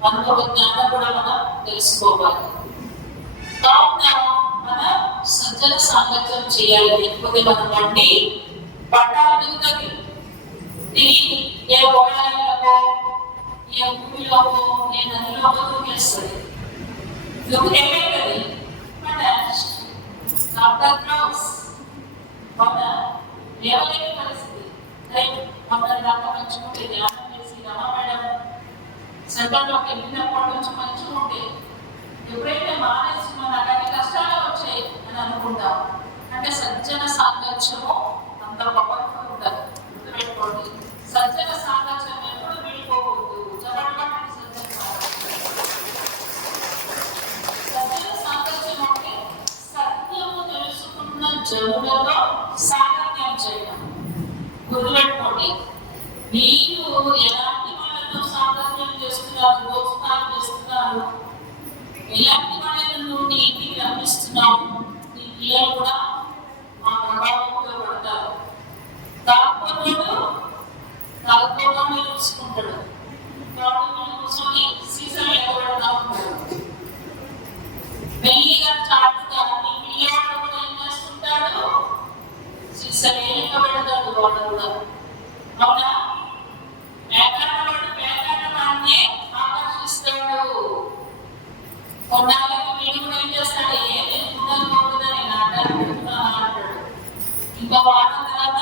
అనుభవ జ్ఞానం కూడా మనం తెలుసుకోవాలి. కావున మన సజ్జన సాంగత్యం చేయాలి. లేకపోతే మన వంటి పట్టాలు దిగుతుంది. ఏ ఓడలకో ఏ భూమిలోకో ఏ నదిలోకో దూకేస్తుంది. దూకేమైతుంది లేవలేని పరిస్థితి. మమ్మల్ని దాకా మంచుకుంటే ధ్యానం చేసి రమా మేడం సెంటర్లోకి వెళ్ళినప్పటి నుంచి మంచిగా ఉంటే ఎప్పుడైతే మానేసి నాకు అన్ని కష్టాలు వచ్చాయి అని అనుకుంటాం అంటే సజ్జన సాంగత్యము అంత పవర్ఫుల్ ఉంటుంది. గుర్తుపెట్టుకోండి, సజ్జన సాంగత్యం ఎప్పుడు విడిపోకూడదు. జబర్దస్త్ సజ్జన సాంగత్యం అంటే సత్యము తెలుసుకున్న జనులలో సాంగత్యం చేయడం. గుర్తుపెట్టుకోండి, మీరు ఎలాంటి వాళ్ళతో సాంగత్యం చేస్తున్నారు, దోస్తాలు చేస్తున్నారు, ఎలాంటి వాళ్ళను నీ ఇంటికి రప్పిస్తున్నావు, నీ పిల్లలు కూడా మా ప్రభావంలో పడతారు. తాగుకోవడం చూసుకుంటాడు, కూర్చొని సీజన్ ఎక్కబడతా ఉంటాడు. మెల్లిగా చాటుగా నీ పిల్లవాడు కూడా ఏం చేస్తుంటాడు, సీజన్ ఎక్కబెడతాడు. వాడు కూడా అవునా? పేకాటవాడినే ఆకర్షిస్తాడు. కొన్నాళ్ళకి వీడు కూడా ఏం చేస్తాడు, ఏది ఉండకూడదని నాటాడు అంటాడు. ఇంకో వారం తర్వాత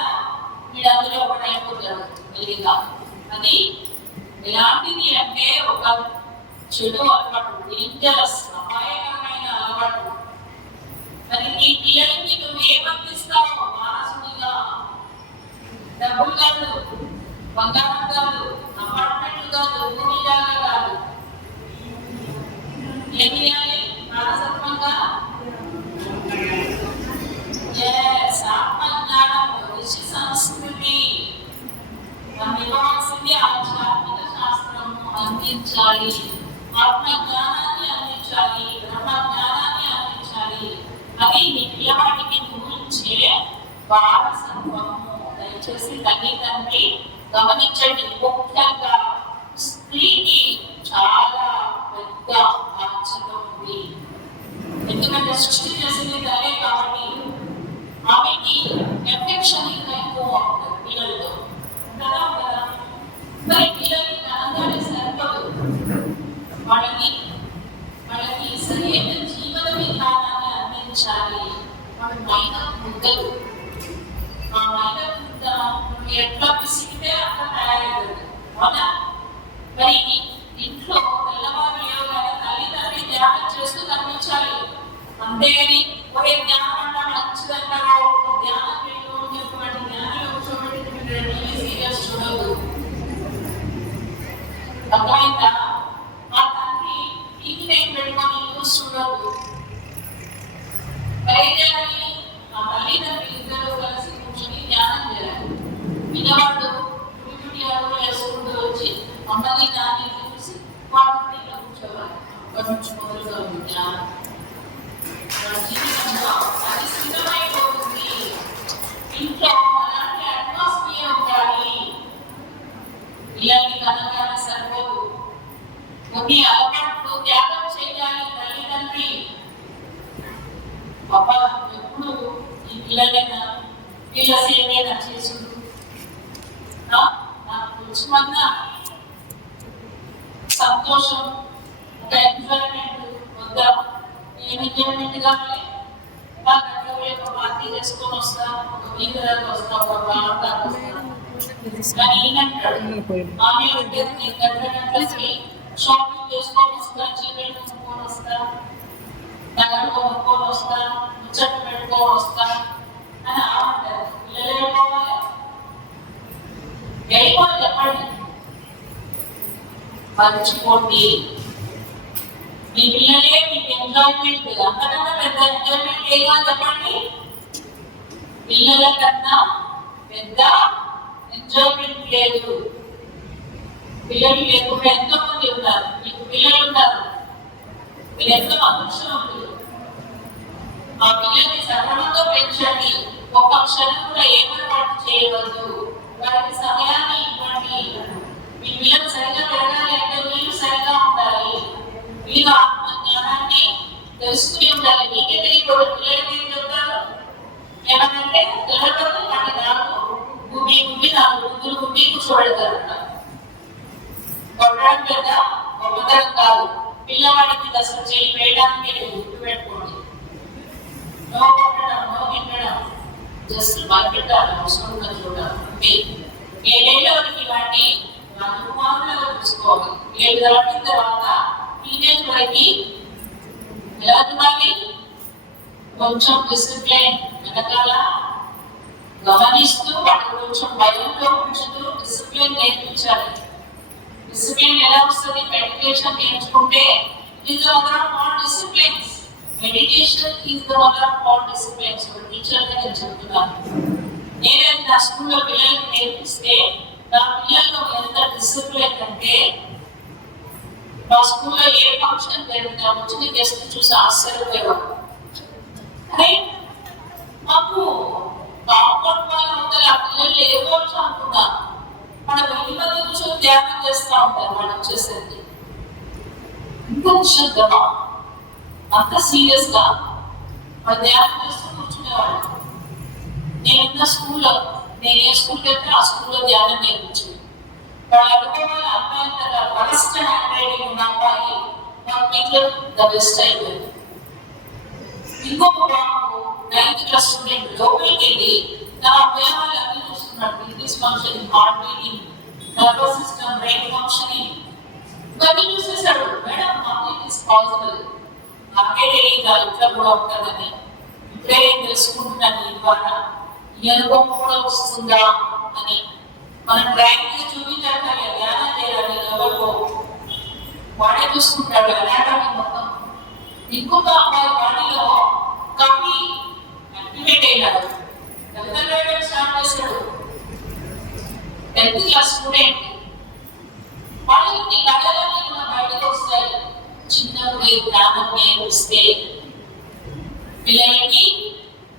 వీడు అందులో ఒకటైపోతాడు మెల్లిగా. అది ఎలాంటిది అంటే ఒక చెడు అలవాటు, డేంజరస్ అపాయకరమైన అలవాటు. మరి నీ పిల్లలకి నువ్వు ఏమందిస్తావు? వారసుడిగా డబ్బులు కాదు, బంగారం కాదు, అపార్ట్మెంట్లు కాదు, భూమి జాగా కాదు. ఏమి చేయాలి? వారసత్వంగా ఆత్మజ్ఞానం, ఋషి సంస్కృతి మనం ఇవ్వవలసింది. ఆధ్యాత్మిక శాస్త్రము అందించాలి, ఆత్మజ్ఞానాన్ని అందించాలి, బ్రహ్మజ్ఞానాన్ని అందించాలి. అది నీ పిల్లవాడికి నువ్వు ఇచ్చే వారసత్వము. దయచేసి తల్లిదండ్రి గమనించండి. ముఖ్యంగా స్త్రీకి చాలా పెద్ద బాధ్యత ఉంది. ఎందుకంటే సృష్టి చేసింది తల్లే కాబట్టి ఆమెకి ఎఫెక్షన్ ఇంకా ఎక్కువ ఉంటుంది పిల్లలతో కదా. మరి పిల్లలకి కనంగానే సరిపదు. వాళ్ళకి సరైన జీవన విధానాన్ని అందించాలి. వాళ్ళ మైన ముద్దలు, ఆ మైన ముద్ద ఎట్లా పిసిగితే అట్లా తయారవుతుంది. అవునా? మరి ఇంట్లో తెల్లవారు లేవగానే తల్లిదండ్రి ధ్యానం చేస్తూ కనిపించాలి. అంతేగాని ఒకే ధ్యానం అంటా మంచిదంటారో ధ్యానం చేయడం అని చెప్పబడి ధ్యానంలో కూర్చోబెట్టి టీవీ సీరియల్స్ చూడదు. అర్థమైందా? ఆ తండ్రి టీవీ టైం పెట్టుకొని న్యూస్ చూడదు. అయితే ఆ తల్లిదండ్రులు ఇద్దరు కలిసి కూర్చొని ధ్యానం చేయాలి. పిల్లవాడు డ్యూటీ అడుగు వేసుకుంటూ వచ్చి అమ్మని దాన్ని చూసి వాడు ఇట్లా కూర్చోవాలి. అక్కడి నుంచి మొదలుగా ఉంది ధ్యానం. జీవితంలో అది సిద్ధమైపోతుంది. ఇంట్లో అలాంటి అట్మాస్ఫియర్ ఉండాలి. పిల్లల్ని కనగానే సరిపోదు. కొన్ని అలవాట్లు త్యాగం చేయాలి తల్లిదండ్రి. పాప ఎప్పుడు ఈ పిల్లలైనా వీళ్ళ సేవైనా చేసుడు నాకు కొంచెమన్నా సంతోషం, ఒక ఎంజాయ్మెంట్ వద్దా? ఏం ఎంజాయ్మెంట్ కావాలి? నాకు అట్లా ఒక పార్టీ చేసుకొని వస్తా, ఒక వీధులకు వస్తా, ఒక బాగా కానీ ఈయనంటాడు ఆమె ఉంటుంది గంటలకి షాపింగ్ చేసుకొని స్క్రచ్ పెట్టుకొని వస్తా, నగలు కొనుక్కొని వస్తా, ముచ్చట్లు పెట్టుకొని వస్తా అని ఆమంటారు. పిల్లలు వెళ్ళిపోవాలి, వెళ్ళిపోవాలి చెప్పండి. మర్చిపోండి. మీ పిల్లలే మీకు ఎంజాయ్మెంట్, అంతకన్నా పెద్ద ఎంజాయ్మెంట్ ఏదో చెప్పండి. పిల్లల కన్నా పెద్ద ఎంజాయ్మెంట్ లేదు. పిల్లలు లేకుండా ఎంతో మంది ఉన్నారు, మీకు పిల్లలు ఉన్నారు, మీరు ఎంతో అదృష్టవంతులు. ఆ పిల్లల్ని సక్రమంగా పెంచండి, ఒక్క క్షణం కూడా ఏర్పాటు చేయవద్దు, వారికి సమయాన్ని ఇవ్వండి. మీ పిల్లలు సరిగా పెరగాలి అంటే మీరు సరిగా ఉండాలి, మీరు ఆత్మ జ్ఞానాన్ని తెలుసుకుని ఉండాలి. మీకే తెలియకూడదు, పిల్లలకి ఏం చెప్తారు ఏమనంటే పిల్లలతో నాకు నాకు భూమి భూమి నాకు ముందులు భూమి కూర్చోబెడతారు. కొట్టడం పెద్ద గొప్పతనం కాదు, పిల్లవాడికి అసలు చేయి వేయడానికి మీరు గుర్తు పెట్టుకోండి. నో కొట్టడం, నో తిట్టడం, జస్ట్ భయపెట్టాలి, అవసరంగా చూడాలి. అంటే ఏడేళ్ళకి వాటిని అనుమానంగా చూసుకోవాలి. 7 దాటిన తర్వాత టీనేజ్ వరకు ఎలా చూడాలి? కొంచెం డిసిప్లైన్ వెనకాల గమనిస్తూ వాటికి కొంచెం భయంలో ఉంచుతూ డిసిప్లిన్ నేర్పించాలి. డిసిప్లిన్ ఎలా వస్తుంది? మెడిటేషన్ నేర్చుకుంటే it is the mother of all disciplines. Meditation is the mother of all disciplines. టీచర్గా నేను చెప్తున్నాను. నేను నా స్కూల్లో పిల్లలకి నేర్పిస్తే నా పిల్లల్లో ఎంత డిసిప్లిన్ అంటే మా స్కూల్లో ఏ ఫంక్షన్ జరిగినా వచ్చిన గెస్ట్ చూసి ఆశ్చర్యపోయేవారు. మాకు కాంపౌండ్ వాళ్ళు ఉంటారు, ఆ పిల్లలు ఏదో అనుకున్నారు. మన 1000 మంది కూర్చొని ధ్యానం చేస్తూ ఉంటారు. వాళ్ళు వచ్చేసరికి ఇంత నిశ్శబ్దమా, అంత సీరియస్ గా వాళ్ళు ధ్యానం చేస్తూ కూర్చునేవాళ్ళు. నేను స్కూల్లో నేను ఏ స్కూల్కి వెళ్తే ఆ స్కూల్లో ధ్యానం నేర్పించింది. వాళ్ళు అనుకోవాలి అమ్మాయి ఫస్ట్ హ్యాండ్ రైటింగ్ ఉన్న అమ్మాయి మా టీచర్ ద బెస్ట్ అయిపోయింది. ఇంకొక బాబు 9th క్లాస్ స్టూడెంట్ లోపలికి వెళ్ళి నా అవయవాలు అన్ని చూస్తున్నాడు. Kidneys functioning, heart beating, nervous system, brain functioning ఇవన్నీ చూసేసాడు. మేడం మాకు ఇట్ ఈస్ పాసిబుల్, నాకే తెలియదా ఇట్లా కూడా ఉంటుందని, ఇప్పుడే ఏం తెలుసుకుంటున్నాను ఈ ద్వారా, ఈ అనుభవం కూడా వస్తుందా అని. మనం డ్రాయింగ్ చూపించాలి, ధ్యానం చేయాలి, ఎవరికో వాడే చూసుకుంటాడు అనాటమీ మొత్తం. ఇంకొక అబ్బాయి బాడీలో కవి యాక్టివేట్ అయినాడు, కవితలు రాయడం స్టార్ట్ చేశాడు. 10th class student. వాళ్ళకి కళలన్నీ కూడా బయటకు వస్తాయి. చిన్నప్పుడే జ్ఞానం నేర్పిస్తే పిల్లలకి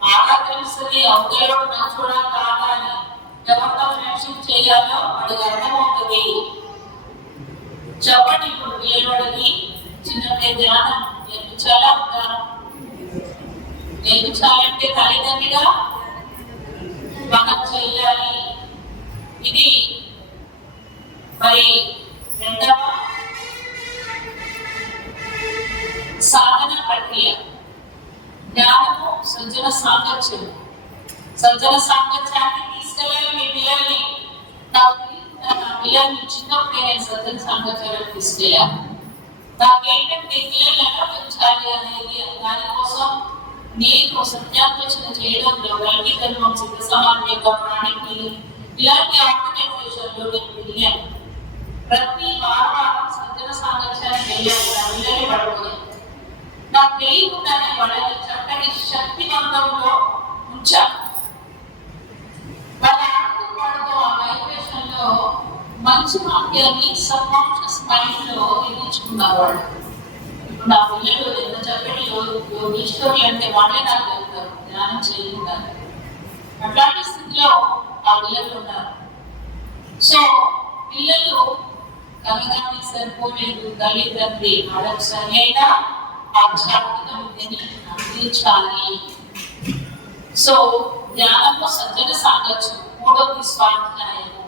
బాగా తెలుస్తుంది. అవతల మంచోడా కాదా అని, ఎవరితో ఫ్రెండ్షిప్ చేయాలో వాడికి అర్థమవుతుంది. చెప్పండి, ఇప్పుడు పిల్లవాడికి చిన్నప్పుడే జ్ఞానం నేర్పించాలా? నేర్పించాలంటే తల్లిదండ్రిగా మనం చెయ్యాలి. ఇది మరి రెండవ సాధన ప్రక్రియ. జ్ఞానము సజ్జన సాంగత్యం. సజ్జన సాంగత్యాన్ని తీసుకెళ్ళాలి మీ పిల్లల్ని. నా పిల్లల్ని చిన్నప్పుడే నేను సజ్జన సాంగత్యాలను తీసుకెళ్ళాను. నాకేంటంటే పిల్లలు ఎలా పెంచాలి అనేది, దానికోసం నేను సత్యాన్వేషణ చేయడంలో కల్వి ధర్మం, సిద్ధ సమాజం, ప్రాణికి ఇలాంటి ఆర్గనైజేషన్లో నేను తిరిగాను. ప్రతి వారం సజ్జన సాంగత్యాన్ని వెళ్ళాను. నా పిల్లలే పడుకుని నాకు తెలియకుండానే వాళ్ళని చక్కటి శక్తివంతంలో ఉంచాను. వాళ్ళ ఆడుతూ ఆ వైబ్రేషన్ లో మంచి వాక్యాన్ని సబ్కాన్షియస్ మైండ్ లో ఎదుర్చుకున్నారు వాళ్ళు. ఇప్పుడు నా పిల్లలు ఎంత చక్కటి యోగేశ్వరులు అంటే వాళ్ళే నాకు వెళ్తారు, ధ్యానం చేయకుండా. అట్లాంటి స్థితిలో ఆ పిల్లలు ఉన్నారు. సో పిల్లలు కలగానికి సరిపోలేదు, తల్లిదండ్రి వాళ్ళకు సరైన ఆధ్యాత్మిక విద్యని అందించాలి. సో జ్ఞానము సజ్జన సాంగత్యం. 3వ స్వాధ్యాయము.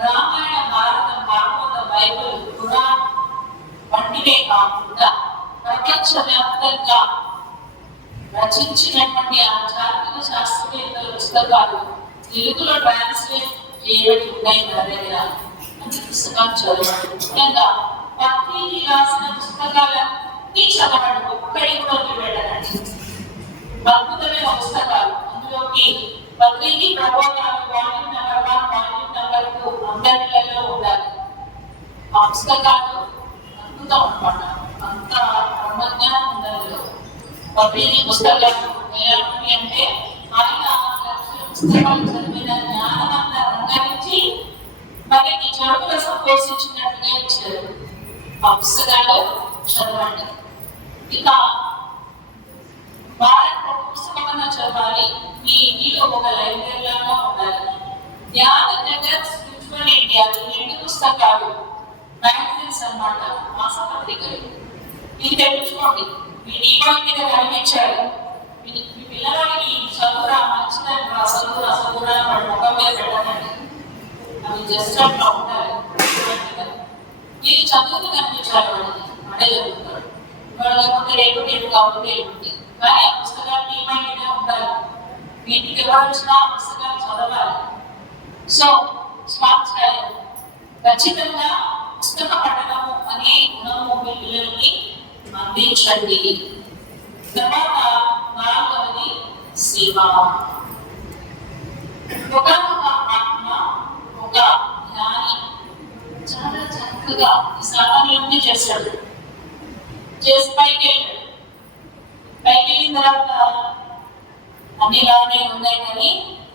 రామాయణ, భారతం, భాగవత, బైబిల్, ఖురాన్ వంటివే కాకుండా ప్రపంచవ్యాప్తంగా రచించినటువంటి ఆధ్యాత్మిక శాస్త్రవేత్తల పుస్తకాలు తెలుగులో ట్రాన్స్లేట్ చేయబడి ఉన్నాయి మన దగ్గర. అన్ని పుస్తకాలు చదవండి. ముఖ్యంగా పత్రిజీ రాసిన పుస్తకాలన్నీ చదవండి, ఒక్కడి కూడా వెళ్ళండి. అద్భుతమైన పుస్తకాలు. అందులోకి పత్రిజీ ప్రబోధాలు వాల్యూమ్ నెంబర్ 1, వాల్యూమ్ నెంబర్ 2 అందరిలో ఉండాలి. ఆ పుస్తకాలు అద్భుతం అన్నమాట. అంత పబ్లిక్ పుస్తకాలు ఎలాంటివి అంటే ఆయన పుస్తకాలు చదివిన జ్ఞానం అంతా రంగరించి మనకి చెడు రసం పోషించినట్టుగా ఇచ్చారు. ఆ పుస్తకాలు చదవండి. ఇక వారానికి ఒక పుస్తకమన్నా చదవాలి. మీ ఇంటిలో ఒక లైబ్రరీలాగా ఉండాలి. ధ్యాన జగత్ స్పిరిచువల్ ఇండియా ఈ 2 పుస్తకాలు మ్యాగజైన్స్ అన్నమాట, మాసపత్రికలు. ఇది తెలుసుకోండి. మీ డీబాయ్ మీద కనిపించారు. మీ పిల్లవాడికి చదువురా మంచిదని చదువురా వాడి ముఖం మీద పెట్టండి. అవి జస్ట్ అట్లా ఉండాలి. మీరు చదువుకు కనిపించాలి వాడికి, అడే చదువుతాడు. వాడు లేకపోతే రేపు కాకపోతే ఏమిటి, కానీ ఆ పుస్తకాలు డీబాయ్ మీదే ఉండాలి. వీటికి ఎవరు వచ్చినా పుస్తకాలు చదవాలి. సో స్మార్ట్ స్టైల్ ఖచ్చితంగా పుస్తక పఠనము అనే గుణము మీ పిల్లలకి అందించండి. తర్వాత 4వది సేవ. ఒక ఆత్మ ఒక జ్ఞాని చాలా చక్కగా ఈ సామాన్యుల్ని చేశాడు. చేసి పైకి వెళ్ళిన తర్వాత అన్ని బాగానే ఉన్నాయి కానీ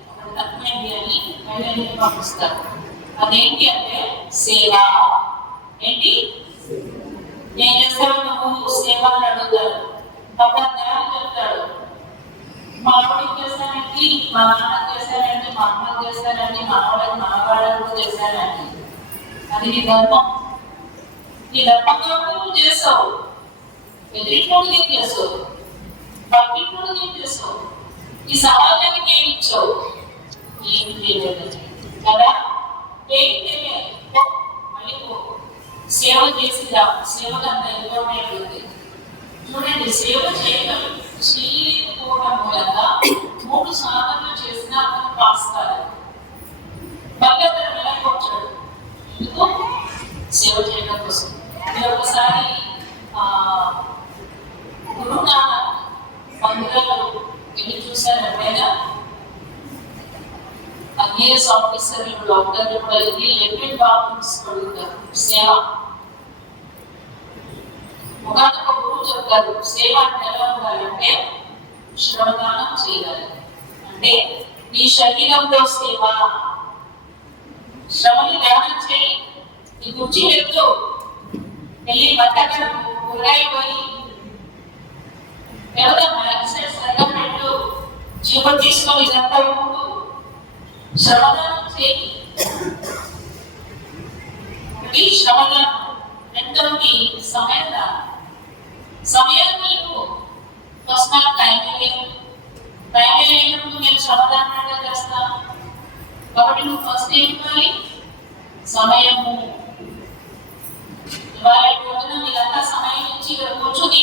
ఒకటి తక్కువైంది అని వెళ్ళి పంపిస్తారు. అదేంటి అంటే సేవ. ఏంటి ఏం చేస్తావు నువ్వు సేవ అని అడుగుతాడు. పాపం జ్ఞానం చెప్తాడు. మా ఆవిడకి చేశానండి, మా నాన్నకి చేశానండి, మా అమ్మకి చేశానండి, మా ఆవిడకి మా వాళ్ళకు చేశానండి. అది నీ ధర్మం. నీ ధర్మంగా నువ్వు చేస్తావు. ఎదురింటోడికి ఏం చేస్తావు, పక్కింటోడికి ఏం చేస్తావు, ఈ సమాజానికి ఏమి ఇచ్చావు? ఏం చేయలేదు కదా. ఏం తెలియదు. మళ్ళీ సేవ చేసిరా. సేవకు అంత ఇంపార్టెంట్ ఉంది. చూడండి, సేవ చేయకపోవడం మూలంగా 3 సాధనలు చేసిన అతను పాస్ కాలేదు. మళ్ళీ అతను వెళ్ళకొచ్చాడు. ఎందుకు? సేవ చేయడం కోసం. నేను ఒకసారి గురునానక్ మందిరాలు వెళ్ళి చూశాను. ఎప్పుడైనా ఐఏఎస్ ఆఫీసర్లు డాక్టర్లు కూడా వెళ్ళి లెక్విడ్ బాత్రూమ్స్ అడుగుతారు. సేవ. ఒకనొక గురువు చెప్తారు, సేవ అంటే ఎలా ఉండాలంటే శ్రమదానం చేయాలి. అంటే నీ శరీరంలో సేవ. శ్రమని దానం చేయి. నీ కుర్చీ ఎత్తు, వెళ్ళి బట్టకడు కూరగాయ పోయి ఎవరన్నా ఎక్సైజ్ సరిగా పెట్టు, జీవం తీసుకొని ఇదంతా ఉండు. శ్రమదానం చేయి. ఒకటి శ్రమదానం, రెండవది సమయదానం. సమయాన్ని నువ్వు ఫస్ట్ నాకు టైం లేనప్పుడు నేను శ్రమదానంగా చేస్తాను. కాబట్టి నువ్వు ఫస్ట్ ఏం ఇవ్వాలి? సమయము. ఇవాళ రోజున మీరంతా సమయం నుంచి ఇక్కడ కూర్చొని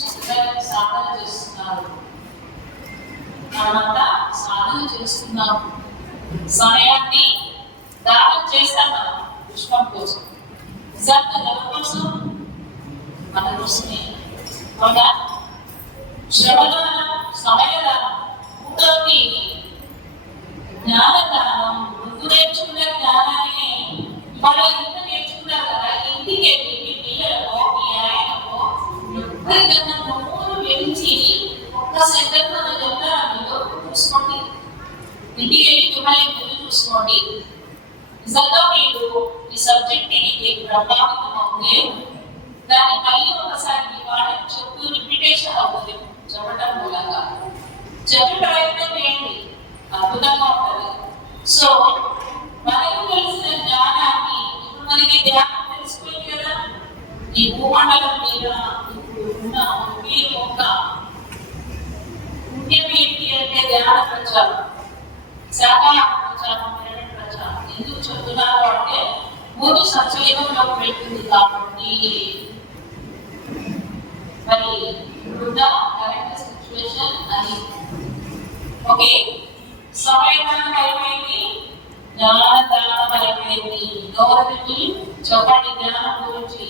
చక్కగా సాధన చేస్తున్నారు. మనమంతా సాధన చేస్తున్నాము. సమయాన్ని దానం చేస్తాం మనం పుష్పం కోసం. నిజంగా ఎవరి కోసం? మన కోసమే. శ్రమదానం, సమయదానం. 3వది జ్ఞానదానం. నువ్వు నేర్చుకున్న జ్ఞానాన్ని వాళ్ళు ఇంత నేర్చుకున్నారు కదా, ఇంటికి వెళ్ళి మీ పిల్లలకో మీ ఆయనకో ఎవరికన్నా నోరు వెలిచి ఒక్క సెకండ్ చెప్తారా? మీరు చూసుకోండి. ఇంటికి వెళ్ళి మిమ్మల్ని మీరు చూసుకోండి. నిజంగా మీరు ఈ సబ్జెక్ట్ ని ప్రభావితం అవుతే దాన్ని మళ్ళీ ఒకసారి మీ వాళ్ళకి చెప్పు రిపిటేషన్ అవుతుంది. చెప్పడం మూలంగా చెప్పి ప్రయత్నం చేయండి. అద్భుతంగా ఉంటుంది. సో మనకు తెలిసిన జ్ఞానాన్ని ఇప్పుడు మనకి ధ్యానం తెలిసిపోయింది కదా. ఈ భూమండలం మీద ఇప్పుడు ఉన్న ఒకే ఒక పుణ్యం ఏంటి అంటే ధ్యాన ప్రచారం, శాఖాహార ప్రచారం, ప్రచారం. ఎందుకు చెప్తున్నారు అంటే భూమి సత్వయుగంలోకి వెళ్తుంది కాబట్టి. మరి ఇప్పుడున్న కరెంట్ సిచ్యువేషన్ అది. ఓకే, సమయదానం అయిపోయింది, జ్ఞానదానం అయిపోయింది. గౌరవించి చెప్పండి జ్ఞానం గురించి.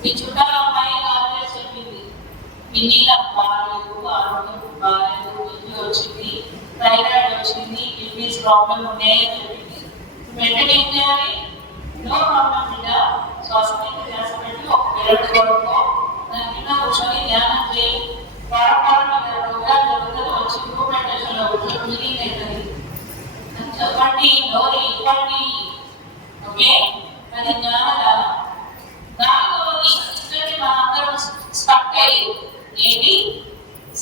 మీ చుట్టాల అమ్మాయి కాలేజ్ చెప్పింది, మీ నీళ్ళ బాగాలేదు, ఆరోగ్యం బాగాలేదు, బీపీ వచ్చింది, థైరాయిడ్ వచ్చింది, కిడ్నీస్ ప్రాబ్లం ఉన్నాయని చెప్పింది. వెంటనే ఏం చేయాలి? నో ప్రాబ్లం మీద శ్వాస మీద ధ్యాస పెట్టి ఒక 2 గంటలు దాని కింద కూర్చొని ధ్యానం చేయాలి. ప్రోగ్రామ్ జరుగుతుంది, వచ్చి ఇంప్రూవ్మెంటేషన్లో మీటింగ్ అవుతుంది. చెప్పండి, నోరు ఇవ్వండి. ఓకే, అది జ్ఞానదానం. నాలుగవది మనందరం స్టక్ అయ్యి ఏంటి?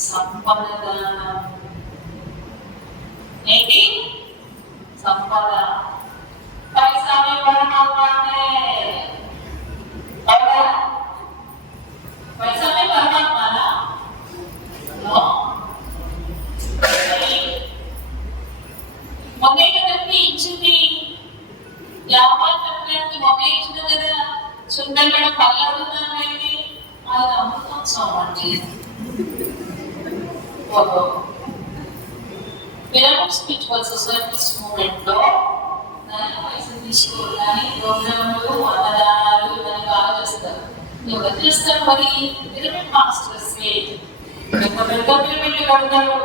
సంపద దానం. ఏంటి? సంపద. पैसा में परमात्मा है, और पैसा में परमात्मा ना नो మొగే కదండి ఇచ్చింది, వ్యాపారం చెప్పడానికి మొగే ఇచ్చింది కదా. సుందర మేడం పళ్ళు అడుగుతానండి, అది అమృతోత్సవం అండి. పిరమిడ్ స్పిరిచువల్ సొసైటీస్ మూవ్మెంట్ లో పైసలు తీసుకోరు, కానీ ప్రోగ్రాంలు అన్నదానాలు ఇవన్నీ బాగా చేస్తారు. ఎవరు చేస్తారు మరి? Pyramid masters. పెద్ద పెద్ద పిరమిడ్లు కడతారు.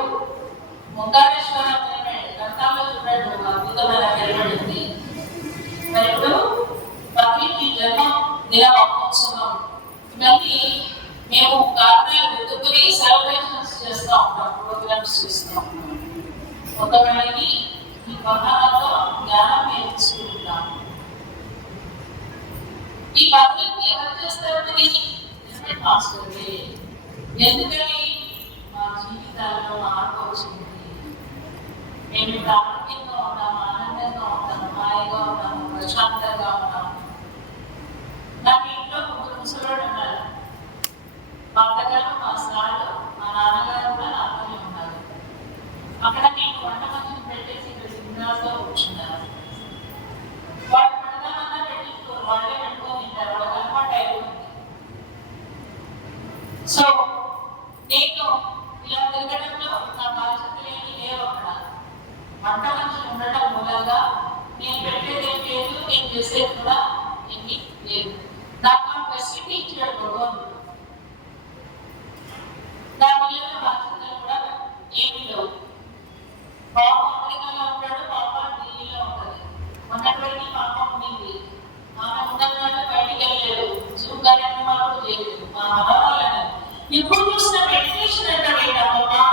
ముంగారేశ్వర పిరమిడ్ కడతాలో చూడండి, అద్భుతమైన పిరమిడ్ ఉంది. మరి ఇప్పుడు ప్రతి జన్మ దిన మహోత్సవం ఇవన్నీ మేము కారణాలు వెతుకుని సెలబ్రేషన్స్ చేస్తూ ఉంటాం, ప్రోగ్రామ్స్ చేస్తూ ఉంటాం. కొంతమంది ఈ పదాలతో జ్ఞానం నేర్చుకుంటాం. ఈ పద్ధతిని ఎవరు చేస్తారు? Pyramid master. ఎందుకని? మా జీవితాల్లో మార్పు వచ్చింది. మేము ఆరోగ్యంగా ఉంటాము, ఆనందంగా ఉంటాము, హాయిగా ఉంటాము, ప్రశాంతంగా ఉంటాము. నాకు ఇంట్లో ముగ్గురు ముసలోడు ఉన్నారు. మా అత్తగారు, మా సారు, మా నాన్నగారు కూడా నాతోనే ఉన్నారు. అక్కడ నేను వంట మనిషిని పెట్టేసి ఇక్కడ సిగ్నల్తో కూర్చున్నారు. వాళ్ళు పెడదామన్నా పెట్టించుకోరు, వాళ్ళే పెట్టుకొని తింటారు. వాళ్ళకి అలవాటు అయిపోయింది. సో నేను ఇలా తిరగడంలో నా బాధ్యతలు ఏమీ లేవు. అక్కడ వంట మనిషి ఉండటం మూలంగా నేను పెట్టేది ఏం లేదు, నేను చేసేది కూడా ఏమీ లేదు. నాకు ఆ ఫెసిలిటీ ఇచ్చాడు భగవంతుడు. నా పిల్లల బాధ్యతలు కూడా ఏమీ లేవు. పాప అమెరికాలో ఉంటాడు, పాప ఢిల్లీలో ఉంటుంది. మొన్నటివరకు పాప ఉండింది, ఆమె ఉన్నదాన్ని బయటికి వెళ్ళలేదు, జూమ్ కార్యక్రమాలు చేయలేదు. మా మనవాళ్ళని ఇప్పుడు చూసిన మెడిటేషన్ అంటావేంటమ్మా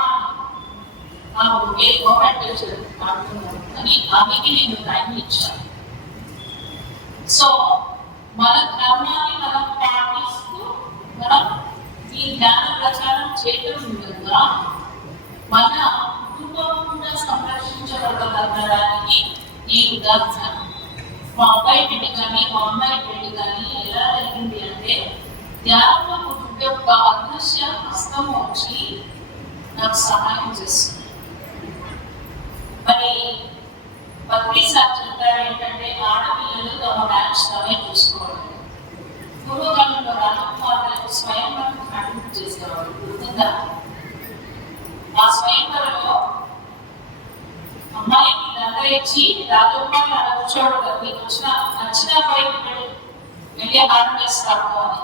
గవర్నమెంట్ అని ఆమెకి నేను టైం ఇచ్చాను. సో మన ధర్మాన్ని మనం పాటిస్తూ మనం ఈ జ్ఞాన ప్రచారం చేయడం విధంగా మన కుటుంబం కూడా సంరక్షించబడగలగడానికి ఈ ఉదాహరణ. మా అబ్బాయి పెళ్లి కానీ మా అమ్మాయి పెళ్లి కానీ ఎలా జరిగింది అంటే, ధ్యానంలో కుటుంబ యొక్క అదృశ్య హస్తము వచ్చి నాకు సహాయం చేస్తుంది. మరి భక్తి సార్ చెప్తారు ఏంటంటే, ఆడపిల్లలు తమ మ్యాచ్ తమే చూసుకోవాలి. పూర్వకాలంలో రాజకుమారులకు స్వయంవరం కండక్ట్ చేసేవారు, గుర్తుందా? ఆ స్వయంవరంలో అమ్మాయికి దండ ఇచ్చి రాజకుమారులు అలా కూర్చోవడం, మీకు నచ్చిన అబ్బాయికి వెళ్ళి హారం వేస్తాము అని.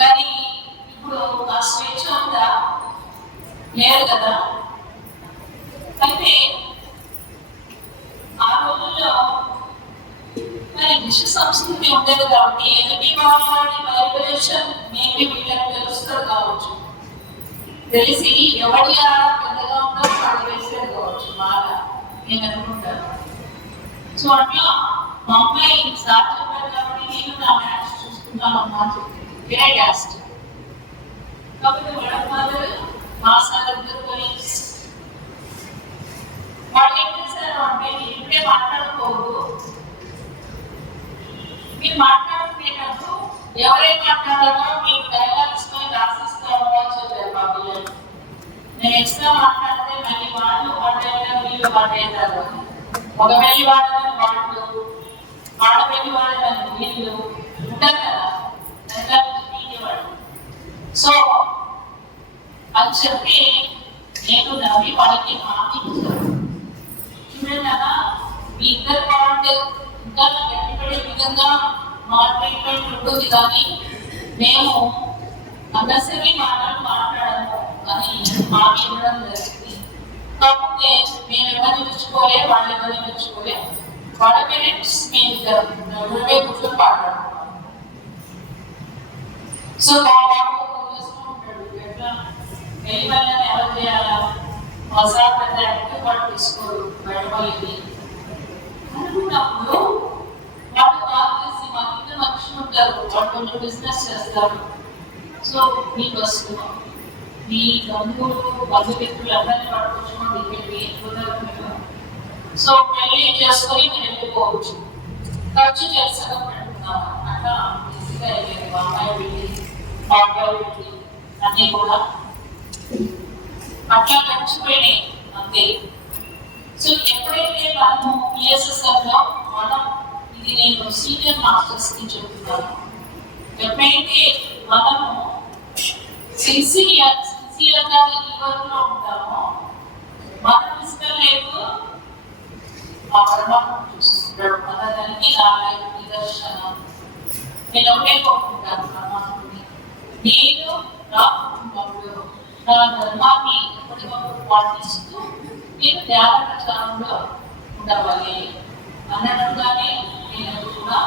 కానీ ఇప్పుడు ఆ స్వేచ్ఛ ఉందా? లేదు కదా. అయితే ఆ రోజుల్లో మరి విశ్వ సంస్కృతి ఉండేది కాబట్టి ఎదుటి వాడి వైబ్రేషన్ మేబీ వీళ్ళకి తెలుస్తుంది కావచ్చు, తెలిసి ఎవరి ఆడ పెద్దగా ఉందో వాడు వేసేది కావచ్చు బాగా నేను అనుకుంటాను. సో అట్లా మా అమ్మాయి సార్ చెప్పారు కాబట్టి నేను నా మ్యాచ్ చూసుకుంటాను అమ్మా చెప్పింది. వేరే క్యాస్ట్ కాబట్టి మేడం ఫాదర్ మా సార్ ఇద్దరు కొలీగ్స్. వాళ్ళు ఏం చేశారు అంటే, మీరు ఇప్పుడే మాట్లాడుకోవద్దు, మీరు మాట్లాడుకునేటప్పుడు ఎవరైనా మాట్లాడారో మీకు డైలాగ్స్ రాసిస్తామో అని చెప్పారు మా పిల్లలు. నేను ఎక్స్ట్రా మాట్లాడితే మళ్ళీ వాళ్ళు పాటైనా వీళ్ళు పాటైతారు, మగపెళ్లి వాడని వాళ్ళు, ఆడపెళ్లి వాడని వీళ్ళు ఉంటారు కదా డైలాగ్స్ పీకేవాళ్ళు. సో అని చెప్పి నేను నవ్వి వాళ్ళకి హామీ ఇచ్చాను. చూడండి అలా మీ ఇద్దరు పాయింట్ ఇంకా గట్టిపడే విధంగా మా ట్రీట్మెంట్ ఉంటుంది, కానీ మేము అన్నసరి మాటలు మాట్లాడము అని హామీ ఇవ్వడం జరిగింది. కాకపోతే మేము ఎవరిని మెచ్చుకోలే, వాళ్ళు ఎవరిని మెచ్చుకోలే. వాళ్ళ పేరెంట్స్ మేము ఇద్దరు కూర్చొని మాట్లాడుతున్నాం. సో మా బాబు ఉంటాడు, ఎట్లా వెళ్ళిపోయిన ఎవరు చేయాలా మసాలా పెట్టడానికి వాడు తీసుకోరు బయటపల్లికి అనుకున్నప్పుడు వాళ్ళు కాల్ చేసి మా కింద మనుషులు ఉంటారు వాళ్ళు కొంచెం బిజినెస్ చేస్తారు సో మీ బస్సులో మీ బంధుమిత్రులు అందరినీ పట్టుకొచ్చుకోండి ఇక్కడికి మీరు సో పెళ్లి చేసుకొని మీరు వెళ్ళిపోవచ్చు ఖర్చు చేసగా పెట్టుకున్నాము అట్లా ఈజీగా వెళ్ళేది మా అమ్మాయి వెళ్ళి మా అబ్బాయి వెళ్ళి అన్నీ కూడా అట్లా గడిచిపోయినాయి అంతే. సో ఎప్పుడైతే మనము పిఎస్ఎస్ఆర్ లో మనం ఇది నేను సీనియర్ మాస్టర్స్ కి చెప్తున్నాను ఎప్పుడైతే మనము సిన్సియర్గా ఈ వర్క్ లో ఉంటామో మన ఫిజికల్ లైఫ్ ఆ పరమాత్మ చూసుకుంటాడు మన దానికి నా లైఫ్ నిదర్శనం. నేను ఒకటే కోరుకుంటాను పరమాత్మని నేను నా కుటుంబంలో నా ధర్మాన్ని ఎప్పటికప్పుడు పాటిస్తూ నేను ధ్యాన ప్రచారంలో ఉండవాలి అన్నట్టుగానే నేను కూడా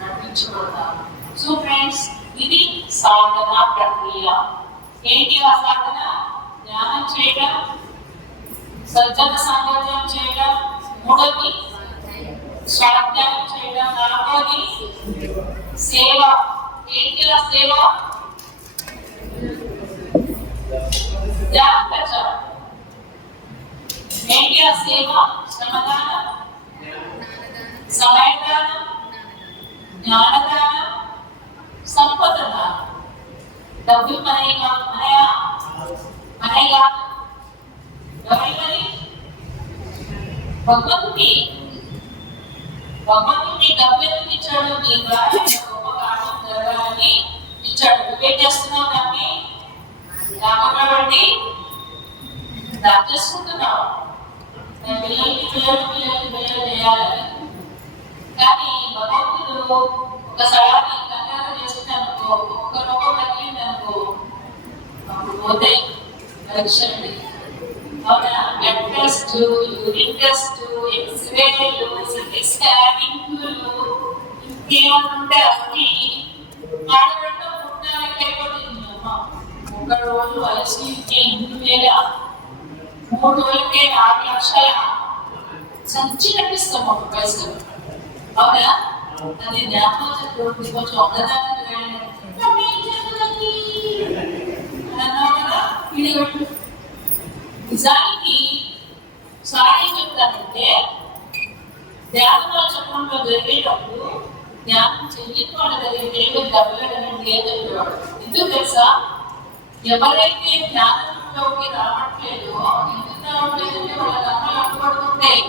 నడిపించబడతాను. సో ఫ్రెండ్స్ ఇది సాధన ప్రక్రియ. ఏంటి ఆ సాధన? ధ్యానం చేయడం, సజ్జన సాంగత్యం చేయడం, మూడోది స్వాధ్యాయం చేయడం, నాలుగోది సేవ. ఏంటి ఆ సేవ? ధ్యాన ప్రచారం. ఏంటి ఆ సేవ? శ్రమదానం, సమయదానం, జ్ఞానదానం, సంపద దానం. డబ్బులు మనకి కాదు, మనకి కాదు, ఎవరి మరి భగవంతుడి డబ్బు ఎందుకు ఇచ్చాడు? నీ ద్వారా గొప్ప కార్యం జరగాలని ఇచ్చాడు. నువ్వేం చేస్తున్నావు? దాన్ని రాబట్టి దాచేసుకుంటున్నావు. పిల్లలు చేయాలని. కానీ భగవంతుడు ఒకసారి కంగారు చేసింది అనుకో, ఒక్క రూపం తగ్గింది అనుకో, అప్పుడు పోతే పరీక్షలు. అవునా? బ్లడ్ టెస్ట్, యూరిన్ టెస్ట్, ఎక్స్రేలు, సిటీ స్కానింగ్లు, ఇంకేమనుంటే అన్ని ఆడబెట్ట పుట్టాలకి అయిపోతుంది. అమ్మ ఒక రోజు ఐసీయూకే 8,000, 3 రోజులకే 6 లక్షల సంచి కట్టిస్తాం ఒక పైసలు. అవునా? అది జ్ఞాపకం కొంచెం ఒకదాని నిజానికి సారీ చెప్తానంటే ధ్యానంలో చక్రంలో జరిగేటప్పుడు ధ్యానం చెయ్యని వాళ్ళ దగ్గర దేవుడు దెబ్బలేదని లేదనేవాడు. ఎందుకు తెలుసా? ఎవరైతే ధ్యానంలోకి రావట్లేదో ఎందుకు రావట్లేదంటే వాళ్ళ కర్మలు అడ్డుపడుతుంటాయి.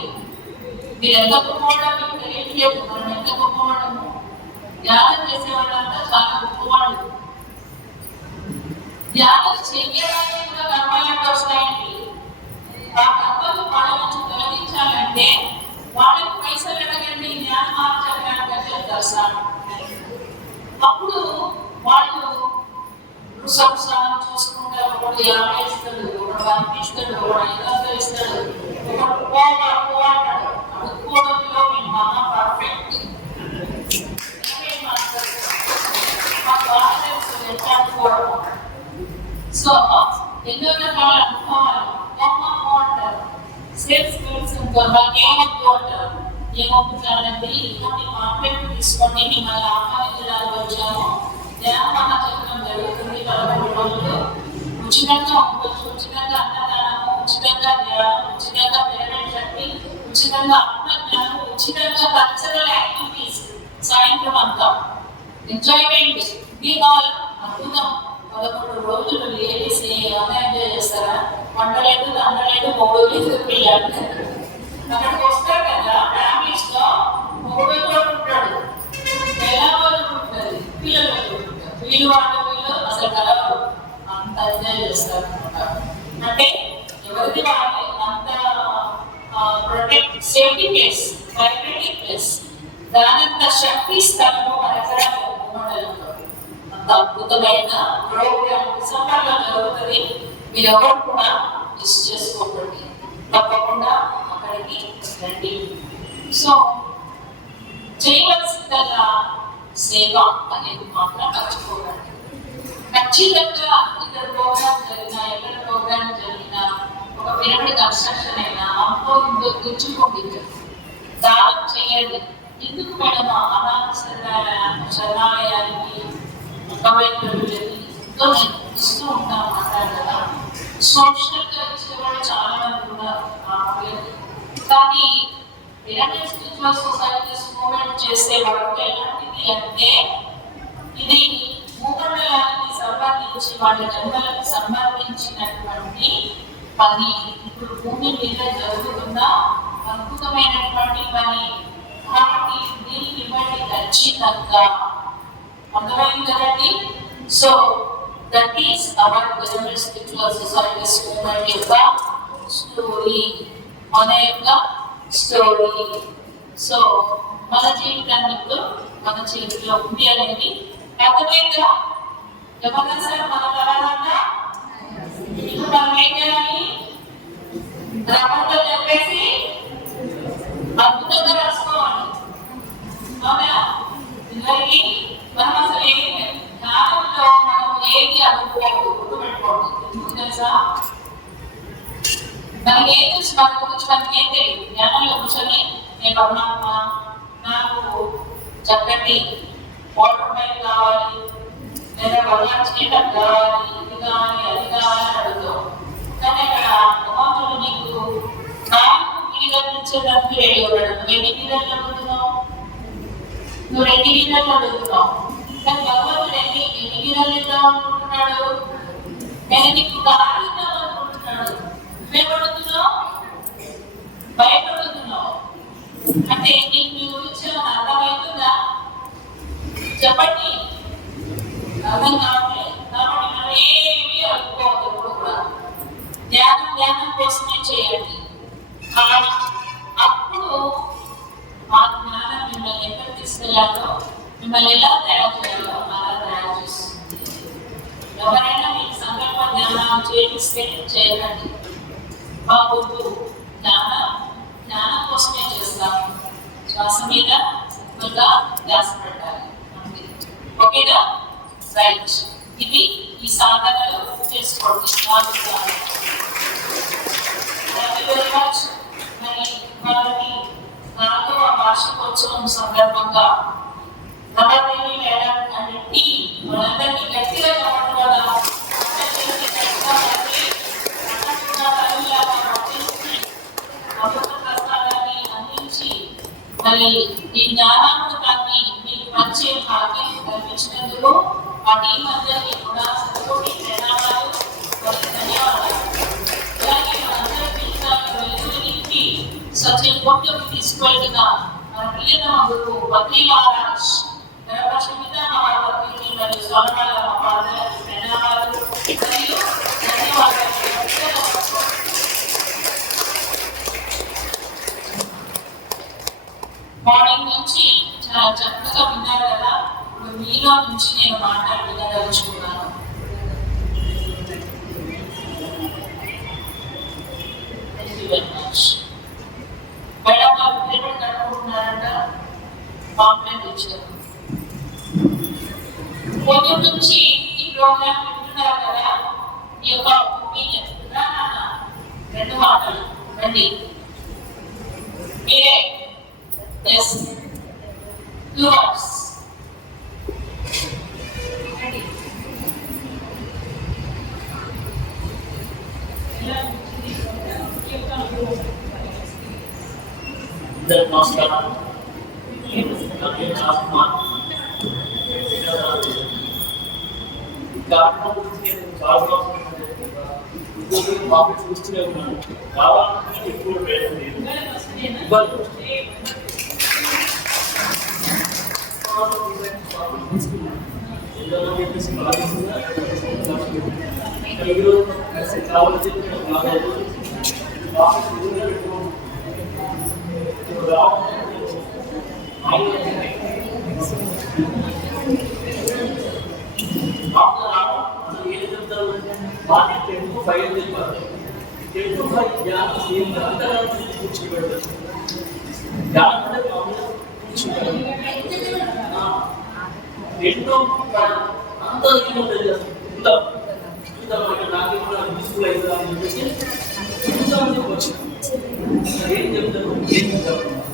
మీరు ఎంత గొప్పవాడో మీకు తెలియట్లేదు. మనం ఎంత గొప్పవాడము. ధ్యానం చేసే వాళ్ళంతా చాలా గొప్పవాళ్ళు. ధ్యానం చెయ్యడానికి కూడా కర్మలు వస్తాయండి. ఆ కర్మలు వాళ్ళ నుంచి తొలగించాలంటే వాళ్ళకి పైసలు అడగండి, జ్ఞానం మార్చడానికి చెప్తారు. అప్పుడు వాళ్ళు సంసారం చూసుకుంటే ఒకటి 50 ఇస్తాడు, ఒకటి 100 ఇస్తాడు, ఒకటి 500 ఇస్తాడు, ఒకటి అంటాడు. అడుక్కోవడంలో మేము మహా పర్ఫెక్ట్. సో ఎన్నో రకాల అనుభవాలు అంటారు. సేల్స్ గర్ల్స్ ఏమొద్దు అంటారు. ఏమొప్పుతారంటే ఇలాంటి మార్కెట్ తీసుకోండి, మిమ్మల్ని ఆహ్వానించడానికి వచ్చాము. ధ్యాన చక్రం జరుగుతుంది 11 రోజులు. ఉచితంగా ఉండొచ్చు, ఉచితంగా అన్నదానము, ఉచితంగా ధ్యానం, ఉచితంగా పేరెంట్ శక్తి, ఉచితంగా ఆత్మజ్ఞానం, ఉచితంగా కల్చరల్ యాక్టివిటీస్. సాయంత్రం అంతా ఎంజాయ్మెంట్. మీ వాళ్ళు అద్భుతం. 11 రోజులు లేడీస్ ఎంజాయ్ చేస్తారా? వండలేదు, దండలేదు, మొగలేదు, పిల్లలు అక్కడికి వస్తారు కదా. ఫ్యామిలీస్ లో మొగడు ఉంటాడు, పిల్లలు ఉంటుంది, పిల్లలు ఉంటారు. వీళ్ళు వీళ్ళు అసలు కలవరు, అంత ఎంజాయ్ చేస్తారు అనమాట. అంటే ఎవరిది వాళ్ళే అంత ప్రొటెక్ట్ సేఫ్టీ ప్లేస్, ప్రైవేటిక్ ప్లేస్. దానంత శక్తి స్థలము మనకడ భూమండలంలో. అంత అద్భుతమైన ప్రోగ్రామ్ డిసెంబర్లో జరుగుతుంది. మీరు ఎవరు కూడా మిస్ చేసుకోకండి, తప్పకుండా అక్కడికి రండి. సో చేయవలసిందల్లా సేవ అనేది మాత్రం మర్చిపోకండి. ఖచ్చితంగా ఇక్కడ ప్రోగ్రామ్ జరిగినా ఎక్కడ ప్రోగ్రామ్ జరిగినా ఒక పిరమిడ్ కన్స్ట్రక్షన్ అయినా అంతో ఇంతో తెచ్చుకోండి, దానం చేయండి. ఎందుకు మేడం అనాథ శరణాలయానికి ఒకవైపులకి ఎంతో ఇస్తూ ఉంటాం అంటారు కదా. సోషల్ గా ఇచ్చేవాళ్ళు చాలా మంది ఉన్నారు, కానీ పిరమిడ్ స్పిరిచువల్ సొసైటీస్ మూవ్మెంట్ చేసే వర్క్ ఎలాంటిది అంటే ఇది భూమండలానికి సంబంధించి వాళ్ళ జన్మలకు సంబంధించినటువంటి పని. ఇప్పుడు భూమి మీద జరుగుతున్న అద్భుతమైనటువంటి పని కాబట్టి దీనికి ఇవ్వండి ఖచ్చితంగా. అర్థమైంది కదండి? So that is hour pyramid Spiritual societies movement యొక్క స్టోరీ, మన యొక్క స్టోరీ. సో మన జీవితాన్ని ఇప్పుడు మన చేతిలో ఉంది అనేది అర్థమైందా? ఎవరైనా సరే మన తర్వాత ఇప్పుడు మనం ఏం చేయాలి? రమంతో చెప్పేసి అద్భుతంగా రాసుకోవాలి. అవునా? పిల్లలకి మనం అసలు ఏమి జ్ఞానంలో మనం ఏది అనుకోవద్దు, గుర్తుపెట్టుకోండి. ఎందుకు తెలుసా? మనకి ఏం తెలుసు, మన గురించి మనకి ఏం తెలియదు. జ్ఞానంలో కూర్చొని నేను పరమాత్మ నాకు చక్కటి వాటర్ పైన కావాలి, లేదా భగవాన్ చేయడం కావాలి, ఇది కావాలి, అది కావాలి అని అడుగుతాం. కానీ అక్కడ భగవంతుడు నీకు 4 గిన్నెలు ఇచ్చేదానికి రెడీ ఉన్నాడు. నువ్వు ఎన్ని గిన్నెలు అడుగుతున్నావు? నువ్వు 2 గిన్నెలు అడుగుతున్నావు. కానీ భగవంతుడు ఎన్ని గిన్నెలు ఇద్దాం అనుకుంటున్నాడు? నేను నీకు గాలి ఇద్దాం అనుకుంటున్నాడు. నువ్వేమడుగుతున్నావు? భయపడుతున్నావు. అంటే నీకు నీ గురించి అర్థమవుతుందా? చెప్పండి. అర్థం కావట్లేదు. కాబట్టి మనం ఏమీ అనుకోవద్దు. ఎప్పుడు కూడా ధ్యానం కోసమే చేయండి. అప్పుడు ఆ జ్ఞానం మిమ్మల్ని ఎక్కడ తీసుకెళ్ళాలో, మిమ్మల్ని ఎలా తయారు చేయాలో అలా తయారు చేస్తుంది. ఎవరైనా మీకు సంకల్ప జ్ఞానం చేపిస్తే చేయకండి. మా గుర్తు జ్ఞానం కోసమే చేస్తాం. శ్వాస మీద ఎక్కువగా ధ్యాస పెట్టాలి. ఓకేనా? రైట్. ఇది ఈ సాధనలు చేసుకోండి. మరి వాళ్ళని 4వ వార్షికోత్సవం సందర్భంగా నవదేవి మేడం అన్నింటి మనందరినీ గట్టిగా చెప్పడం వల్ల అమృత ప్రసాదాన్ని అందించి మరి ఈ జ్ఞానామృతాన్ని మీకు మంచి భాగ్యం కల్పించినందుకు ఆ టీం అందరికీ కూడా సరిపోటీ ప్రణాళాలు మరియు ధన్యవాదాలు. అలాగే మనందరి జీవితాలను వెలుగులోకి సచ్ ఇంపార్టెంట్ తీసుకువెళ్తున్న మన ప్రియతమ గురువు బద్రీ మహారాజ్ గర్భశమిత మహాపతి మరియు స్వర్ణాల మహారాజ్ ప్రణాళాలు మరియు ధన్యవాదాలు. మార్నింగ్ నుంచి చాలా చక్కగా విన్నారు కదా. ఇప్పుడు మీలో నుంచి నేను మాట్లాడదలుచుకున్నాను. మేడం వాళ్ళు పేమెంట్ కట్టుకుంటున్నారంట, కాంప్లైంట్ ఇచ్చారు. పొద్దు నుంచి ఈ ప్రోగ్రామ్ వింటున్నారు కదా. ఈ యొక్క ఒపీనియన్ 2 మాటలు రండి. మీరే yes 2 words ready. నమస్కారం. చూస్తూనే ఉన్నాను. కావాలంటే ఎక్కువ ఎన్నో అంత చూద్దాం నాకు కూడా యూస్ఫుల్ అవుతుందా అని చెప్పేసి చూద్దామని చెప్పొచ్చు. ఏం చెప్తారు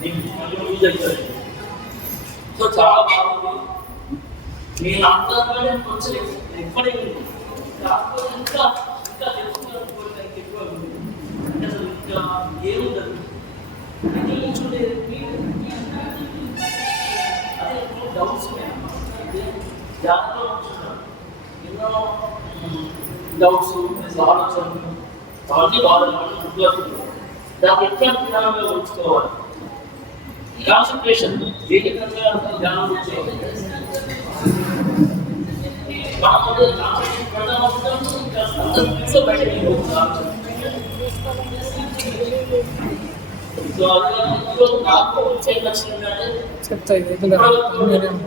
నీకు యూజ్ అవుతుంది. సో చాలా బాగుంది. నేను అంతగానే కొంచెం ఎప్పుడే కాకపోతే ఇంకా ఇంకా తెలుసుకోవాలనుకోవడం ఎక్కువ ఉంది. అంటే అసలు ఇంకా ఏముండదు అని చూడే అదే డౌట్స్ జాగ్రత్తగా ఉంచుకుంటాను. ఎన్నో డౌట్స్ ఆలోచనలు అవన్నీ బాగా దాన్ని ఎట్లా ధ్యానంలో ఉంచుకోవాలి. కాన్సన్ట్రేషన్ ఏకకంగా ధ్యానం చేయాలి.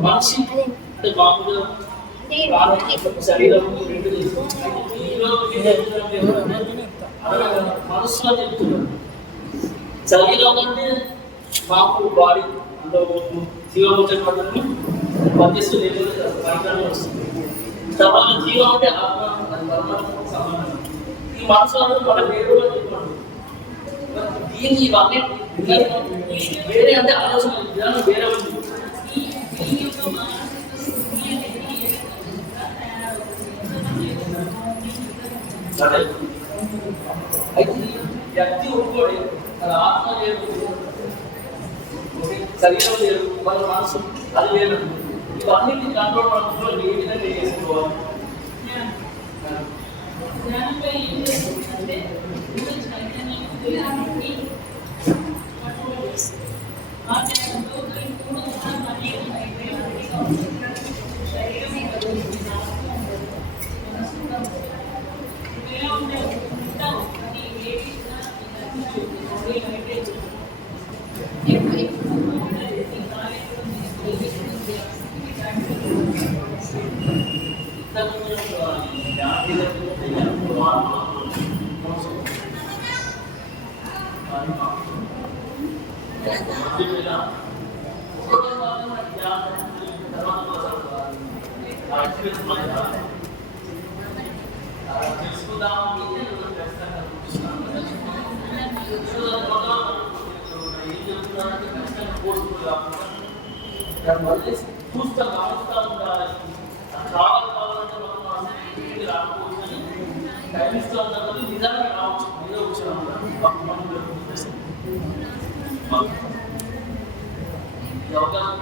మనిషి అంటే మామూలుగా శరీరం మనసు అని చెప్తున్నాడు. శరీరం అంటే మామూలు బాడీ అందులో జీవోచన పనిచేస్తూ పరికరంలో వస్తుంది. తర్వాత జీవం అంటే ఆత్మ, అది పరమాత్మకు సంబంధం. ఈ మనసు అనేది మన వేరు అని చెప్పాడు. దీన్ని ఇవన్నీ వేరే అంటే ఆలోచన విధానం వేరే ఉంది. సరే అయితే వ్యక్తి ఒప్పుకోడి తన ఆత్మ లేదు, శరీరం లేదు, వాళ్ళ మనసు అది లేదు. ఇవన్నీ కంట్రోల్ మనసులో ఏ విధంగా చేసుకోవాలి? చూస్తా గమనిస్తా ఉండాలి. కావాలంటే మనం రాకపోవచ్చు టైం ఇస్తూ ఉన్నప్పుడు నిజానికి రావచ్చు. ఏదో వచ్చిన అవకాశం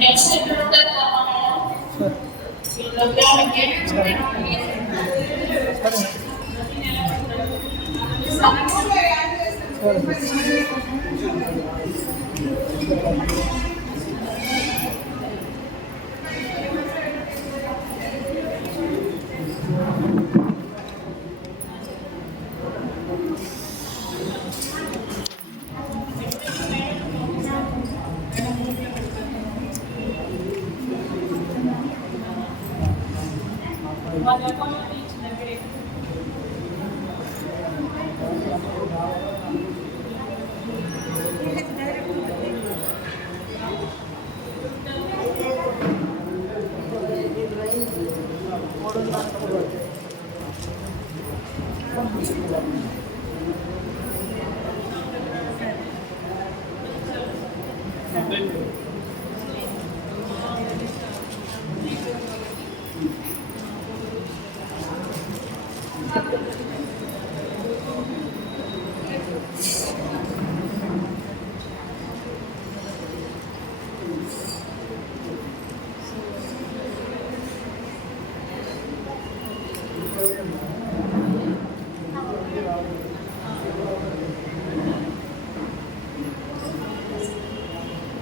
నెక్స్ట్ వాళ్ళ అకౌంట్లో ఇచ్చిన దగ్గరే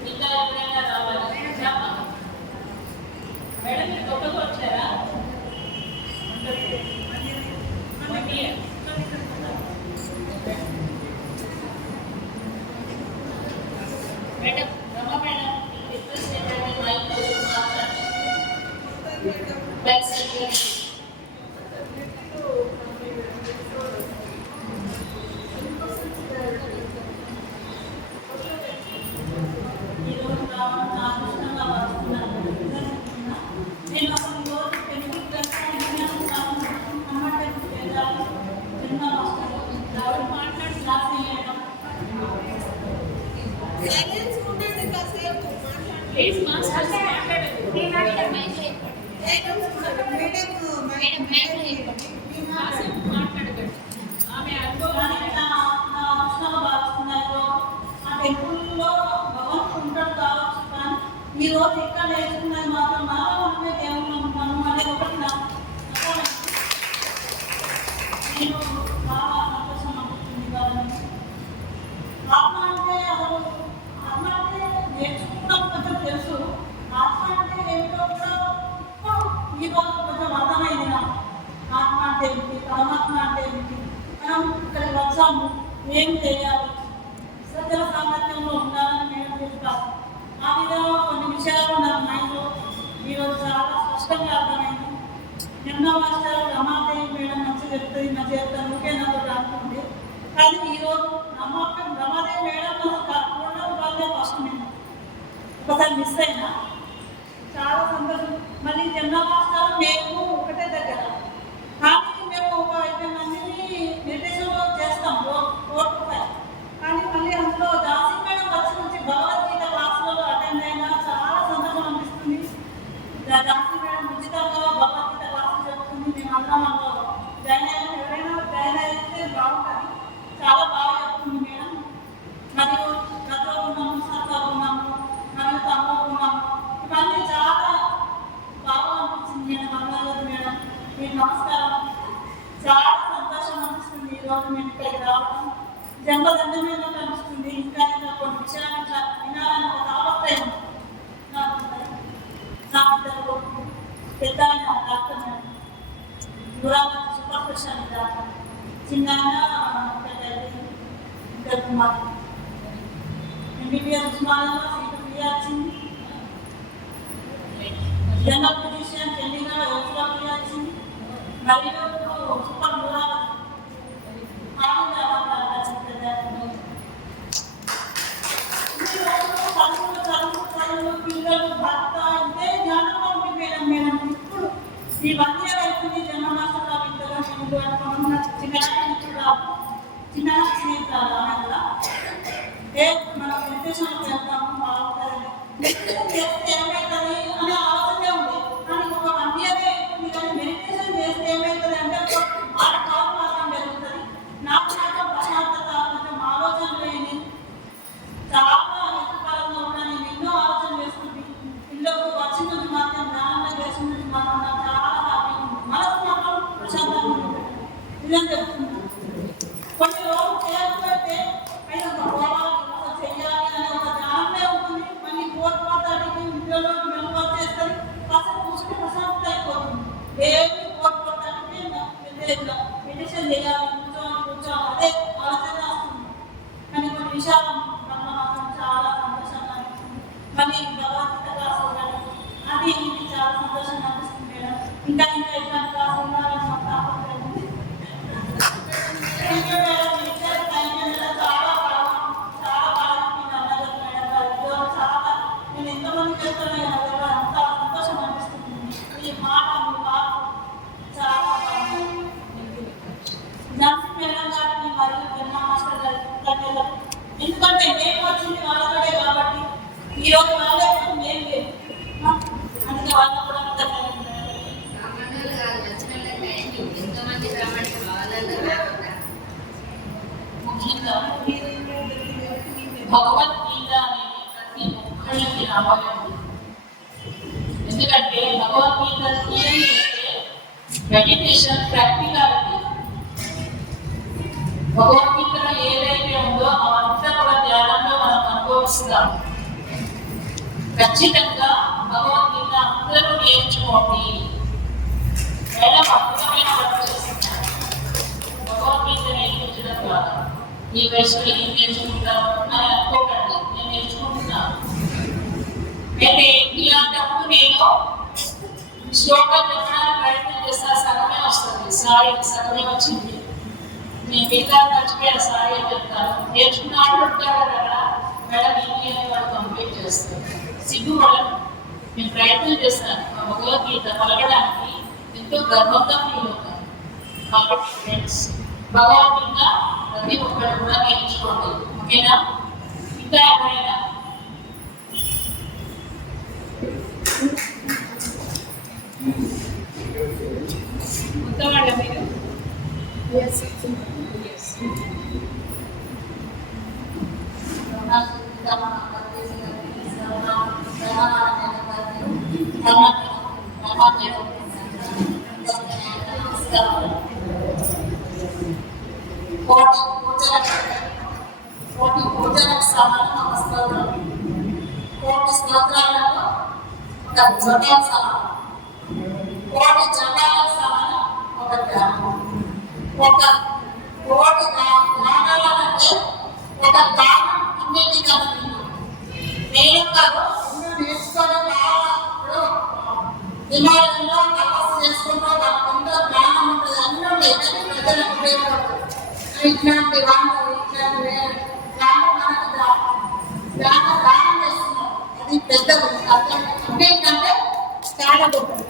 ఇంకా ఎప్పుడైనా రావాలి మేడం మీరు కొత్తగా వచ్చారా మేడం రమా మేడం రిక్వెస్ట్ ఏంటంటే మైక్ మాట్లాడండి బ్యాక్ సైడ్ నేను అసలు రోజు తెలుగు క్లాస్ మాట్లాడి క్లాస్ చేయడం సైలెన్స్ ఉండండి కాసేపు ప్లీజ్ మాస్టర్స్ మాట్లాడండి కాసేపు మాట్లాడకండి ఆమె అనుభవాన్ని నా అవసరం భావిస్తున్నారు ఆ టెంపుల్లో భగవంతుడు ఉంటాడు కావచ్చు కానీ ఈ రోజు ఇక్కడ నేర్చుకున్నది మాత్రం నాలో ఉంటే దేవుళ్ళు ఉంటాను అనేది ఒకటి నా నేను చాలా సంతోషం అనిపిస్తుంది వాళ్ళని ఆత్మ అంటే అసలు ఆత్మ అంటే నేర్చుకున్నాం కొంచెం తెలుసు ఆత్మ అంటే ఏమిటో కూడా ఈ రోజు కొంచెం అర్థమైంది నాకు ఆత్మ అంటే ఏమిటి పరమాత్మ అంటే ఏమిటి మనం ఇక్కడికి వచ్చాము ఏం చేయాలి సజ్జల సామర్థ్యంలో ఉండాలని నేను చెప్తాను ఆ విధంగా కొన్ని విషయాలు నా మైండ్లో ఈరోజు చాలా స్పష్టంగా అర్థమైంది ఎన్నో మాస్టర్ రమాదేవి మేడం మంచి చెప్తుంది మంచి చెప్తాను ఊకే నాతో రాకుంది కానీ ఈరోజు రమాదేవి మేడం చూడడం వల్లే ఫస్ట్ నేను ఒకసారి మిస్ అయినా చాలా సంతోషం మళ్ళీ జెండా మాస్టర్ మేము ఒకటే దగ్గర కానీ మేము ఒక 50 మందిని మెడిటేషన్లో చేస్తాం రూపాయలు కానీ మళ్ళీ అందులో దాసి మేడం వచ్చి నుంచి భగవద్గీత క్లాసులలో అటెండ్ అయినా చాలా సంతోషం అనిపిస్తుంది దాసి మేడం ఉచితంగా భగవద్గీత క్లాసులు చెప్తుంది మేము అందరం అందులో జాయిన్ అయినా ఎవరైనా జాయిన్ అయితే బాగుంటుంది చాలా బాగా చెప్తుంది మేడం మరియు గతో ఉన్నాము సత్తా ఉన్నాము మరియు తమ్మ ఉన్నాము ఇవన్నీ చాలా బాగా అనిపించింది మేడం అందరూ మేడం మీకు నమస్కారం చాలా సంతోషం అనిపిస్తుంది ఈరోజు మేము ఇక్కడికి రావడం జన్మదండమైన అనిపిస్తుంది ఇంకా ఇంకా కొన్ని విషయాలు ఇట్లా వినాలని ఒక తాపత్రయం నా ఇద్దరు పెద్ద ఆయన డాక్టర్ మేడం గురాబాద్ సూపర్ స్పెషాలిటీ డాక్టర్ చిన్న పెద్ద ఇద్దరు కుమార్ ఎంబీబీఎస్ ఉస్మానియాలో సీటు ఫ్రీ వచ్చింది general physician Chandigarh yoga free వచ్చింది మరియు సూపర్ గురాబాద్ చదువు పిల్లలు భర్త అంటే జ్ఞానం పంపిపోయినాం మేడం ఇప్పుడు ఈ 1 year అవుతుంది జన్మమాసంలో ఇద్దరు నేను అనుకున్న చిన్న స్నేహితురాలు ఆమె కూడా మనం మెడిటేషన్కి వెళ్తాము బాగుంటుందని మెడిటేషన్ చేస్తే ఏమవుతుంది అనే ఆలోచనే ఉంది కానీ ఒక 1 year అవుతుంది కానీ మెడిటేషన్ చేస్తే ఏమవుతుంది అంటే మాట కాదు మాత్రం జరుగుతుంది నాకు ప్రశాంతత కొంచెం ఆలోచన లేని చాలా ఎక్కువకాలంలో కూడా నేను ఎన్నో ఆలోచన చేస్తుంది పిల్లలకు వచ్చిన నుంచి మాత్రం జ్ఞానంగా చేసిన నుంచి మాత్రం నాకు చాలా హ్యాపీగా ఉంది మనకు మాత్రం ప్రశాంతంగా ఉంటుంది ఇదని చెప్తున్నాను కొన్ని రోజులు చేయకపోతే అయినా పోవాలి చెయ్యాలి అనే ఒక జ్ఞానమే ఉంటుంది మళ్ళీ కోర్టుకోవడానికి ఇంట్లో మెలుగు చేస్తుంది కాసేపు కూర్చుని ప్రశాంతత అయిపోతుంది ఏమి కోర్టుకోవడానికి మెడిటేషన్ చేయాలి కూర్చోవాలి అదే ఆలోచన వస్తుంది కానీ కొన్ని విషయాలు మాత్రం చాలా సంతోషంగా అనిపిస్తుంది మళ్ళీ భగవద్గీత క్లాస్ అది ఇది చాలా సంతోషంగా అనిపిస్తుంది మేడం ఇంకా ఇంకా ఇట్లాంటి క్లాస్ మాట మీ పాపం చాలా బాగుంది. నర్సు మేడం గారిని మరియు జన్నా మాస్టర్ గారికి ధన్యవాదాలు. ఎందుకంటే మేము వచ్చింది వాళ్ళకడే కాబట్టి ఈరోజు వాళ్ళే మేము లేదు, అందుకే వాళ్ళకు కూడా ధన్యవాదాలు. ముఖ్యంగా భగవద్గీత అనేది ప్రతి ఒక్కళ్ళకి రావాలి. ఎందుకంటే భగవద్గీత థియరీ అంటే మెడిటేషన్ ప్రాక్టికాలిటీ. భగవద్గీతలో ఏదైతే ఉందో అవంతా కూడా ధ్యానంలో మనం అనుభవిస్తాం. ఖచ్చితంగా భగవద్గీత అందరూ నేర్చుకోండి. మేడం అద్భుతమైన వర్క్ చేస్తున్నారు. భగవద్గీత నేర్పించడం ద్వారా ఈ వయసులో ఏం నేర్చుకుంటాం అని అనుకోకండి, నేను నేర్చుకుంటున్నాను. అయితే ఇలాంటప్పుడు నేను శ్లోకం చెప్పడానికి ప్రయత్నం చేస్తా, సగమే వస్తుంది. సారీ సగమే వచ్చింది, నేను మిగతా మర్చిపోయాను, సారీ అని చెప్తాను. నేర్చుకున్న వాళ్ళు ఉంటారు కదా మేడం, ఇది అని వాళ్ళు కంప్లీట్ చేస్తారు. సిగ్గుపడను, నేను ప్రయత్నం చేస్తాను. ఆ భగవద్గీత పలకడానికి ఎంతో గర్వంగా ఫీల్ అవుతాను. కాబట్టి ఫ్రెండ్స్, భగవద్గీత ప్రతి ఒక్కరు కూడా నేర్చుకోండి, ఓకేనా? ఇంకా ఎవరైనా ఉత్తమండి మీరు? కోటి పూజలకు సమానం ఒక స్తోత్రం, కోటి స్తోత్రాలలో ఒక జపం సమానం, కోటి జపాలకు సమానం ఒక ధ్యానం, ఒక కోటి జ్ఞానాలంటే ఒక జ్ఞానం అన్నిటికన్నా నేను కాదు నేర్చుకొని ఇప్పుడు హిమాలయంలో తపస్సు చేసుకుంటూ వాళ్ళంతా జ్ఞానం ఉంటుంది, అన్నీ ఉంటాయి, కానీ ప్రజలకు ఉపయోగపడుతుంది. ఇట్లాంటి వాళ్ళు ఇట్లాంటి జ్ఞానం మనకు దానం చేస్తున్నాం, అది పెద్దది. అదేంటంటే జ్ఞానం ఉంటుంది,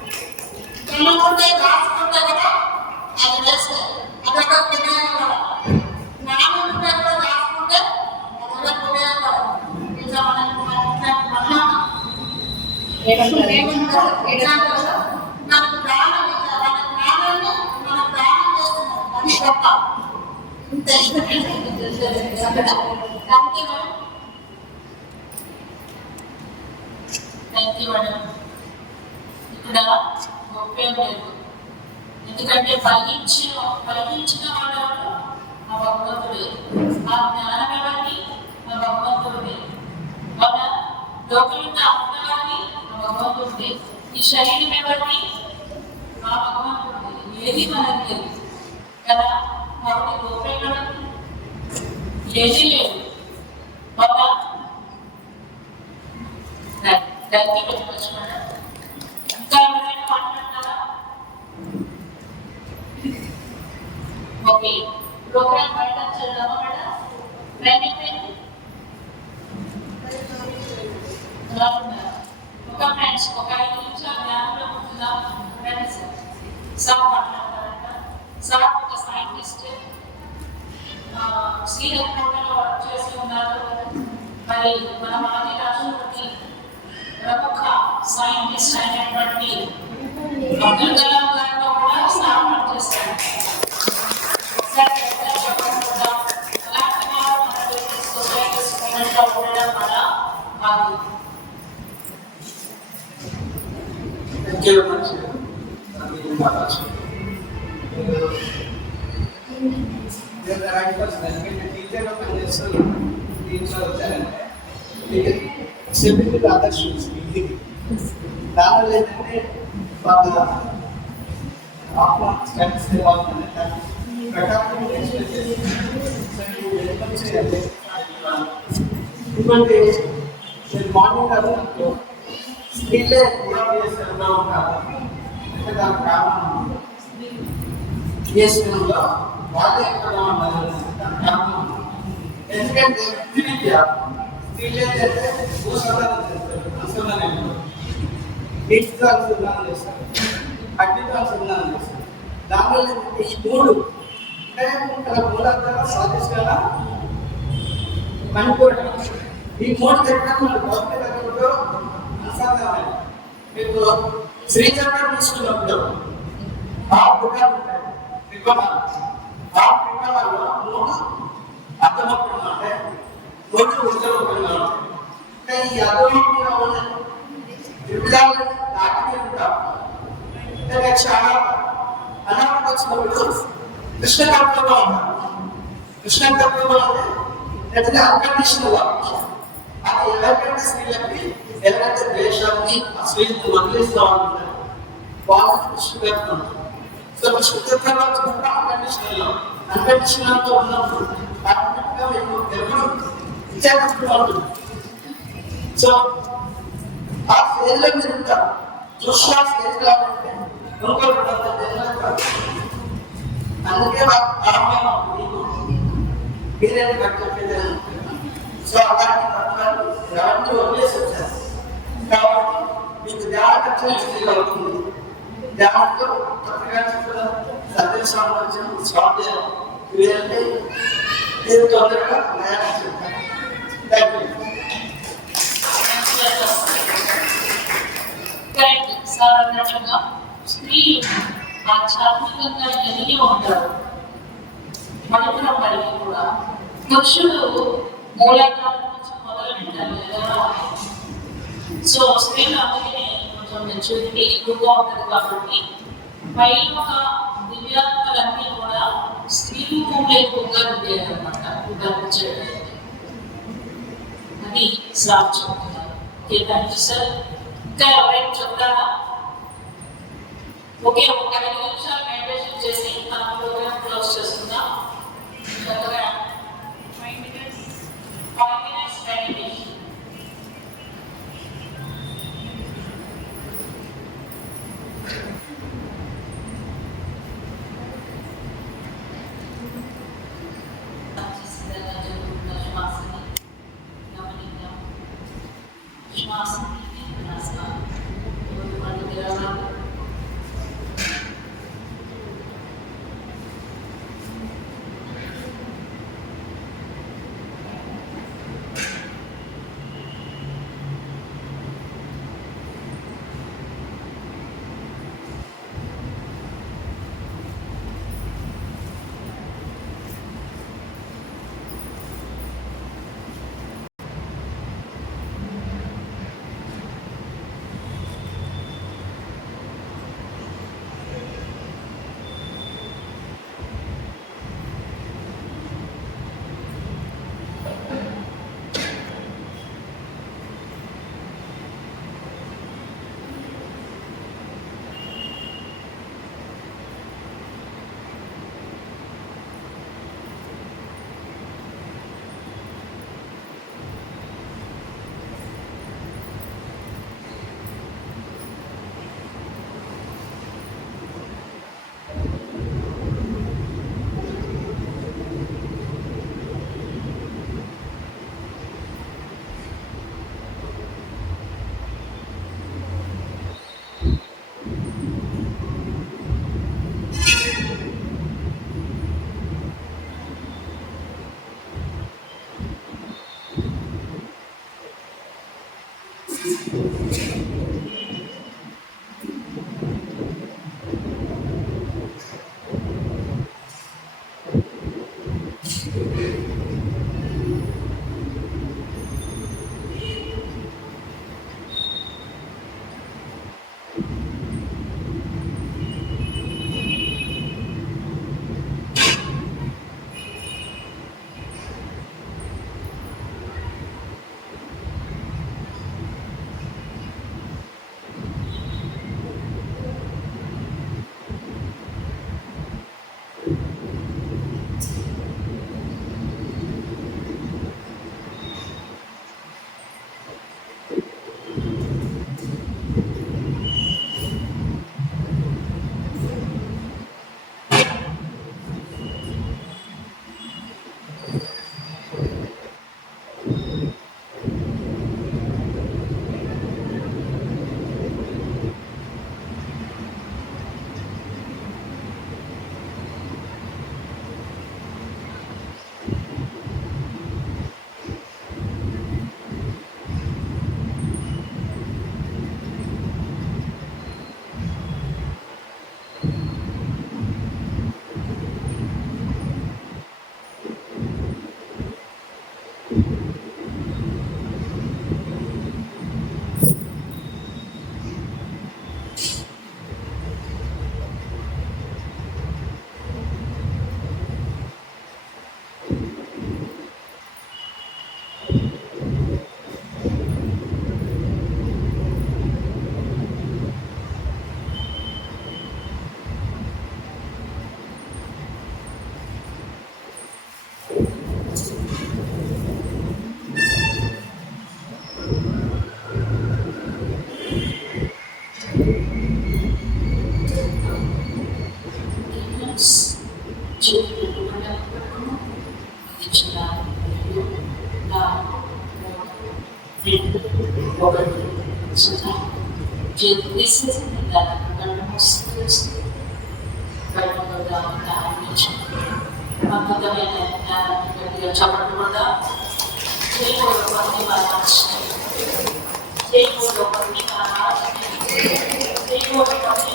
జ్ఞానం ఉంటే రాసుకుంటే కదా అది వేస్తే అదొక ఉపయోగపడదు. జ్ఞానం ఉంటే కూడా రాసుకుంటే అదొక ఉపయోగపడదు. ఇట్లా మనకు ఇట్లాంటి మహా మనకు జ్ఞానం మన జ్ఞానాన్ని మనం దానం చేస్తున్నాం, అది గొప్ప. ఇక్కడ గొప్పేం లేదు, ఎందుకంటే ఫలించిన వాడు ఆ భగవంతుడే, ఆ జ్ఞానం ఎవరిని ఆ భగవంతుడే, మన లోకంలో అమ్మవారిని ఆ భగవంతుడే, ఈ శరీరం ఎవరిని ఆ భగవంతుడే. ఏది మనకి లేదు కదా, కాబట్టి గోపేయడం ఏదీ లేదు. బాబా దానికి పెట్టుకోవచ్చు మేడం. ఇంకా ఎవరైనా మాట్లాడతారా? ఓకే, ప్రోగ్రామ్ బయట చేద్దామా మేడం? టైం అయిపోయింది. ఒక ఫ్రెండ్స్ ఒక 5 నిమిషాలు జ్ఞానంలో ఉంటుందా? రండి సార్. సార్ మాట్లాడతారంట. సార్ ఒక సైంటిస్ట్, సీనియర్ కోటలో వర్క్ చేసి ఉన్నారు. మరి మన మాజీ రాష్ట్రపతి ప్రముఖ సైంటిస్ట్ అయినటువంటి అబ్దుల్ కలాం గారితో కూడా సార్ వర్క్ చేస్తారు. ఒకసారి చెప్పడం కూడా అలాంటి వారు మన సొసైటీస్ మూమెంట్లో ఉండడం వల్ల కాదు. దానివల్ల ఏంటంటే బాగా ఆత్మ స్టాండ్స్ ప్రకారం మార్నింగ్ కాదు స్త్రీలే చేస్తూ ఉంటారు. అంటే దాని కారణం చేస్తున్నా వాళ్ళే ఎక్కడ ఉన్నారు, దాని కారణం ఎందుకంటే స్త్రీలు ఏంటంటే భూసంధానం చేస్తారు, అనుసంధానం నీటితో అనుసంధానం చేస్తారు. అగ్నితో సంధానం చేస్తారు. దానివల్ల ఏంటంటే ఈ మూడు అంటే ఇక్కడ మూలాధార స్వాదిష్టాన మణిపూర్ ఈ మూడు చక్రాలు మన భౌతిక రంగంలో అనుసంధానం. మీకు శ్రీచక్రం తీసుకున్నప్పుడు ఆ పుట్టాలు ఉంటాయి త్రికోణాలు. ఆ త్రికోణాల్లో మూడు అర్థమవుతుంది అంటే మూడు ఉత్తరవుతుంది. అంటే ఈ అర్థమవుతున్నా ఉన్న త్రిపురాలను దాటి ఉంటాం. అంటే చాలా అనాథ వచ్చినప్పుడు కృష్ణ తత్వంలో ఉంటారు. కృష్ణ తత్వంలో అంటే అన్కండిషనల్ అది ఎవరికంటే స్త్రీలకి ఎలాగైతే ద్వేషాన్ని ఆ స్త్రీలను వదిలేస్తూ ఉంటారు వాళ్ళకి కృష్ణతత్వం ఉంటుంది. సో కృష్ణతత్వంలో వచ్చినప్పుడు అన్కండిషనల్ గా ఉన్నప్పుడు ఆటోమేటిక్గా మీకు ఎవరు ఇచ్చేటప్పుడు ఉంటుంది. సో ఆ స్టేజ్ లో మీరు ఉంటారు. చూసిన స్టేజ్ కాబట్టి అందుకే మీరేం చెప్పేది. సో అలాంటి తత్వాలు ఎవరిని వదిలేసి వచ్చారు కాబట్టి మీకు ధ్యాన ఖర్చు అవుతుంది. ధ్యానంతో కొత్తగా చెప్పిన సత్యస్వామి వచ్చిన స్వాధ్యాయం ఇవేంటే మీరు తొందరగా న్యాయం చెప్తారు. Thank you. కరెక్ట్ సార్ అన్నట్లుగా స్త్రీలు ఆధ్యాత్మికంగా ఎదిగి ఉంటారు. మనుషుల పనికి కూడా పురుషులు మూలాధారం నుంచి మొదలు పెట్టాలి కదా. సో స్త్రీలు అందుకనే కొంచెం మెచ్యూరిటీ ఎక్కువగా ఉంటుంది కాబట్టి పైన దివ్యాత్మలన్నీ కూడా స్త్రీ రూపంలో ఎక్కువగా ఉండేదన్నమాట. చేయడానికి అది సార్ చెప్తున్నారు. Okay, thank you sir. ఇంకా ఎవరైనా చెప్తారా? ఓకే, ఒక 5 నిమిషాలు మెడిటేషన్ చేసి మన ప్రోగ్రామ్ క్లోజ్ చేస్తున్నాం. చక్కగా 5 minutes మెడిటేషన్. శ్వాసని గమనిద్దాం. శ్వాసని చేతులు పెట్టుకున్నాం. ఇది చిన్న నా ఒకటి సుధా చేతులు తీసేసింది దాన్ని కళ్ళు మూసి బయటగా అద్భుతమైన జ్ఞానం చెప్పడం కూడా చేయకూడదు పని చేయకూడదు పని చేయకూడదు పని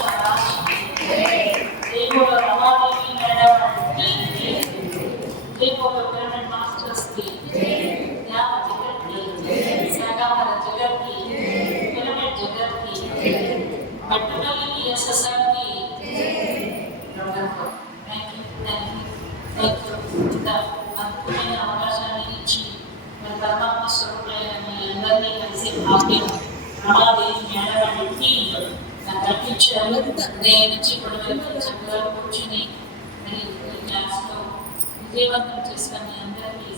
చేయకూడదు రమాదేవి మేడం చేయకూడదు పిరమిడ్ మాస్టర్స్కి జ్ఞాన జగత్కి శాకాహార జగత్కి పిరమిడ్ జగత్కి పట్టుదలకి ఎస్ఎస్ఆర్కి అద్భుతమైన అవకాశాన్ని ఇచ్చి మరి పరమాత్మ స్వరూపులైన మీ అందరినీ కలిసి భాగ్యం రమాదేవి మేడవాడికి నాకు కల్పించారు. ఉదయం నుంచి ఇప్పుడు చక్కగా కూర్చుని మరి క్లాస్లో విజయవంతం చేసిన మీ అందరికీ